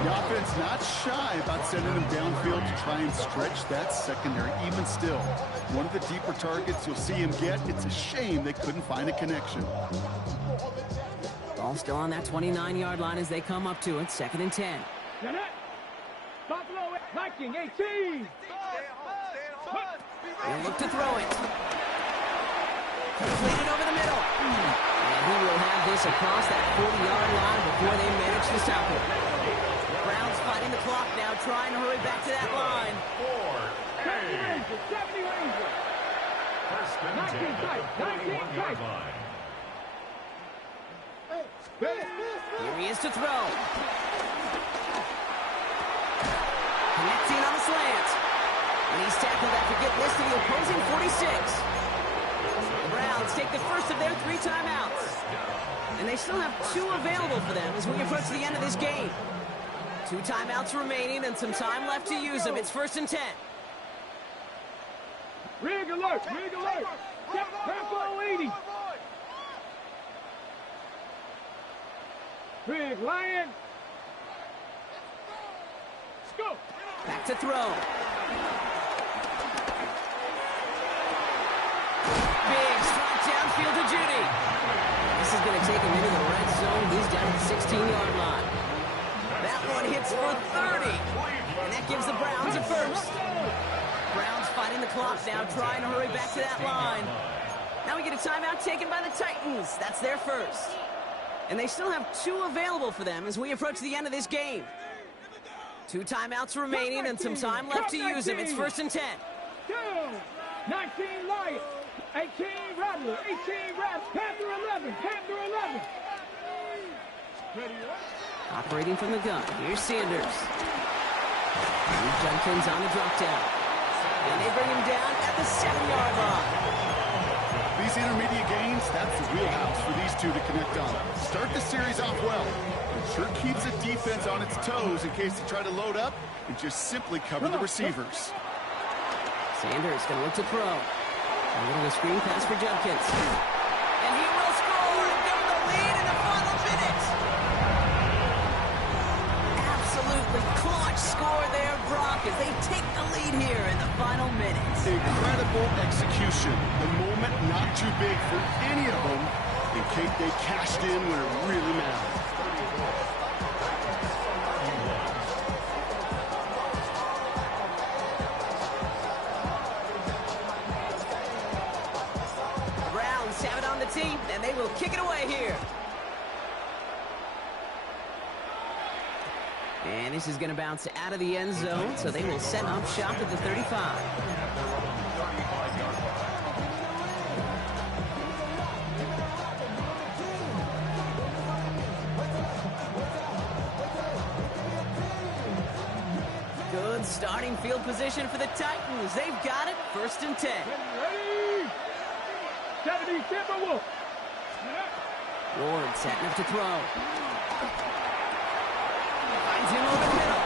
The offense not shy about sending them downfield to try and stretch that secondary. Even still, one of the deeper targets you'll see him get. It's a shame they couldn't find a connection. Ball still on that 29-yard line as they come up to it. 2nd and 10. Buffalo, Viking, 18. He'll look to throw it. Completed over the middle. And he will have this across that 40-yard line before they manage to stop it. Browns fighting the clock now, trying to hurry back to that line. 70 Ranger. First and 10 at the 41-yard line. Here he is to throw. Connecting on the slant. And he's tackled after getting this to the opposing 46. The Browns take the first of their 3 timeouts. And they still have 2 available for them as we approach the end of this game. 2 timeouts remaining and some time left to use them. It's 1st and 10. Rig alert, rig alert. Tempo 80. Rig Lion. Let's go. Back to throw. Big strike downfield to Judy. This is going to take him into the red zone. He's down at the 16-yard line. That one hits for 30. And that gives the Browns a first. Browns fighting the clock now, trying to hurry back to that line. Now we get a timeout taken by the Titans. That's their first. And they still have 2 available for them as we approach the end of this game. 2 timeouts remaining and some time left to use them. It's 1st and 10. 19 Lion. 18 Rattler. 18 Rattler. Panther 11. Panther 11. Ready. Operating from the gun. Here's Sanders. Jenkins on the drop down. And they bring him down at the 7-yard line. these intermediate games, that's the wheelhouse for these two to connect on. Start the series off well. It sure keeps the defense on its toes in case they try to load up and just simply cover the receivers. Sanders going to look to throw. A little screen pass for Judkins. And he will score and give them the lead in the final minute. Absolutely clutch score there, Brock, as they take the lead here in the final minutes. Incredible execution. The moment not too big for any of them. And Kate, they cashed in when it really mattered. Browns have it on the team, and they will kick it away here. And this is going to bounce out of the end zone, so they will set up shop at the 35. Good starting field position for the Titans. They've got it, 1st and 10. Ready? 70 Timberwolves. Ward setting up to throw. Finds him over the middle.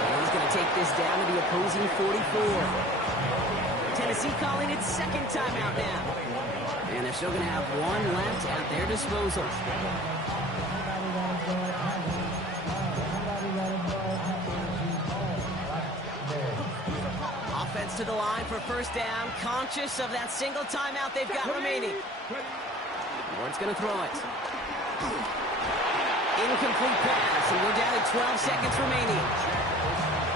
And he's going to take this down to the opposing 44. Tennessee calling its 2nd timeout now. And they're still going to have one left at their disposal. Offense to the line for 1st down, conscious of that single timeout they've got remaining. Ward's going to throw it. Incomplete pass, and we're down to 12 seconds remaining.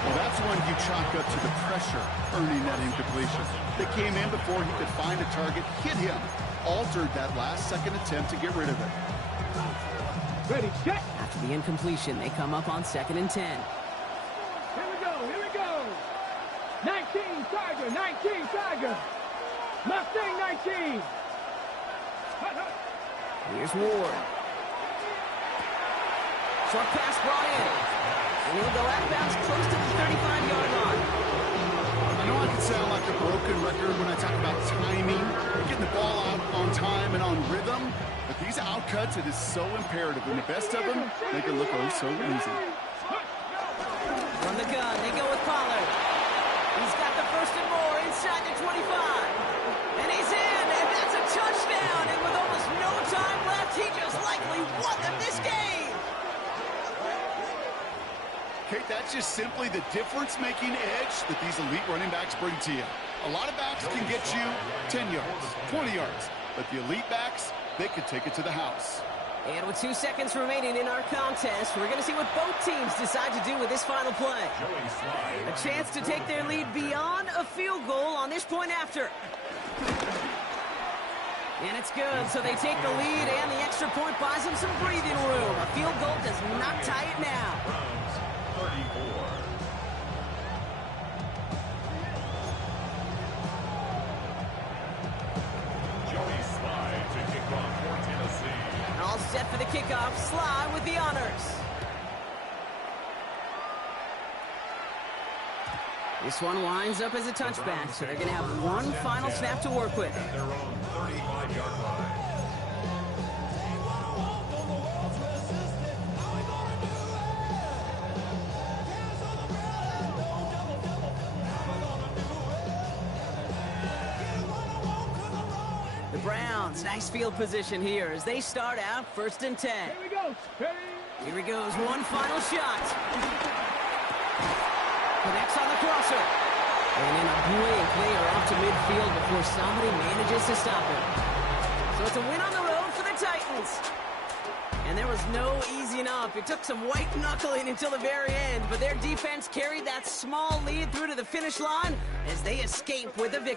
Well, that's when you chalk up to the pressure earning that incompletion. They came in before he could find a target, hit him, altered that last-second attempt to get rid of it. Ready, check. After the incompletion, they come up on 2nd and 10. Here we go, here we go. 19 Tiger, 19 Tiger. Mustang 19. Here's Ward. Short pass brought in. And he'll go out of bounds close to the 35-yard line. I know I can sound like a broken record when I talk about timing, getting the ball out on time and on rhythm, but these outcuts, it is so imperative. And the best of them, they can look oh so easy. From the gun, they go with Pollard. He's got the 1st and more inside the 25. And he's in, and that's a touchdown. And with almost no time left, he just likely won them this game. Kate, that's just simply the difference-making edge that these elite running backs bring to you. A lot of backs can get you 10 yards, 20 yards, but the elite backs, they could take it to the house. And with 2 seconds remaining in our contest, we're going to see what both teams decide to do with this final play. A chance to take their lead beyond a field goal on this point after. And it's good, so they take the lead, and the extra point buys them some breathing room. A field goal does not tie it now. Browns 34. Joey Slye to kick off for Tennessee. All set for the kickoff. Slye with the honors. This one winds up as a touchback, so they're going to have one final snap to work with. At their own 35-yard line. The Browns, nice field position here as they start out 1st and 10. Here we go. Ready? Here he goes, one final shot. Connects on the crosser. And in a blink, they are off to midfield before somebody manages to stop him. So it's a win on the road for the Titans. And there was no easing up. It took some white knuckling until the very end, but their defense carried that small lead through to the finish line as they escape with a victory.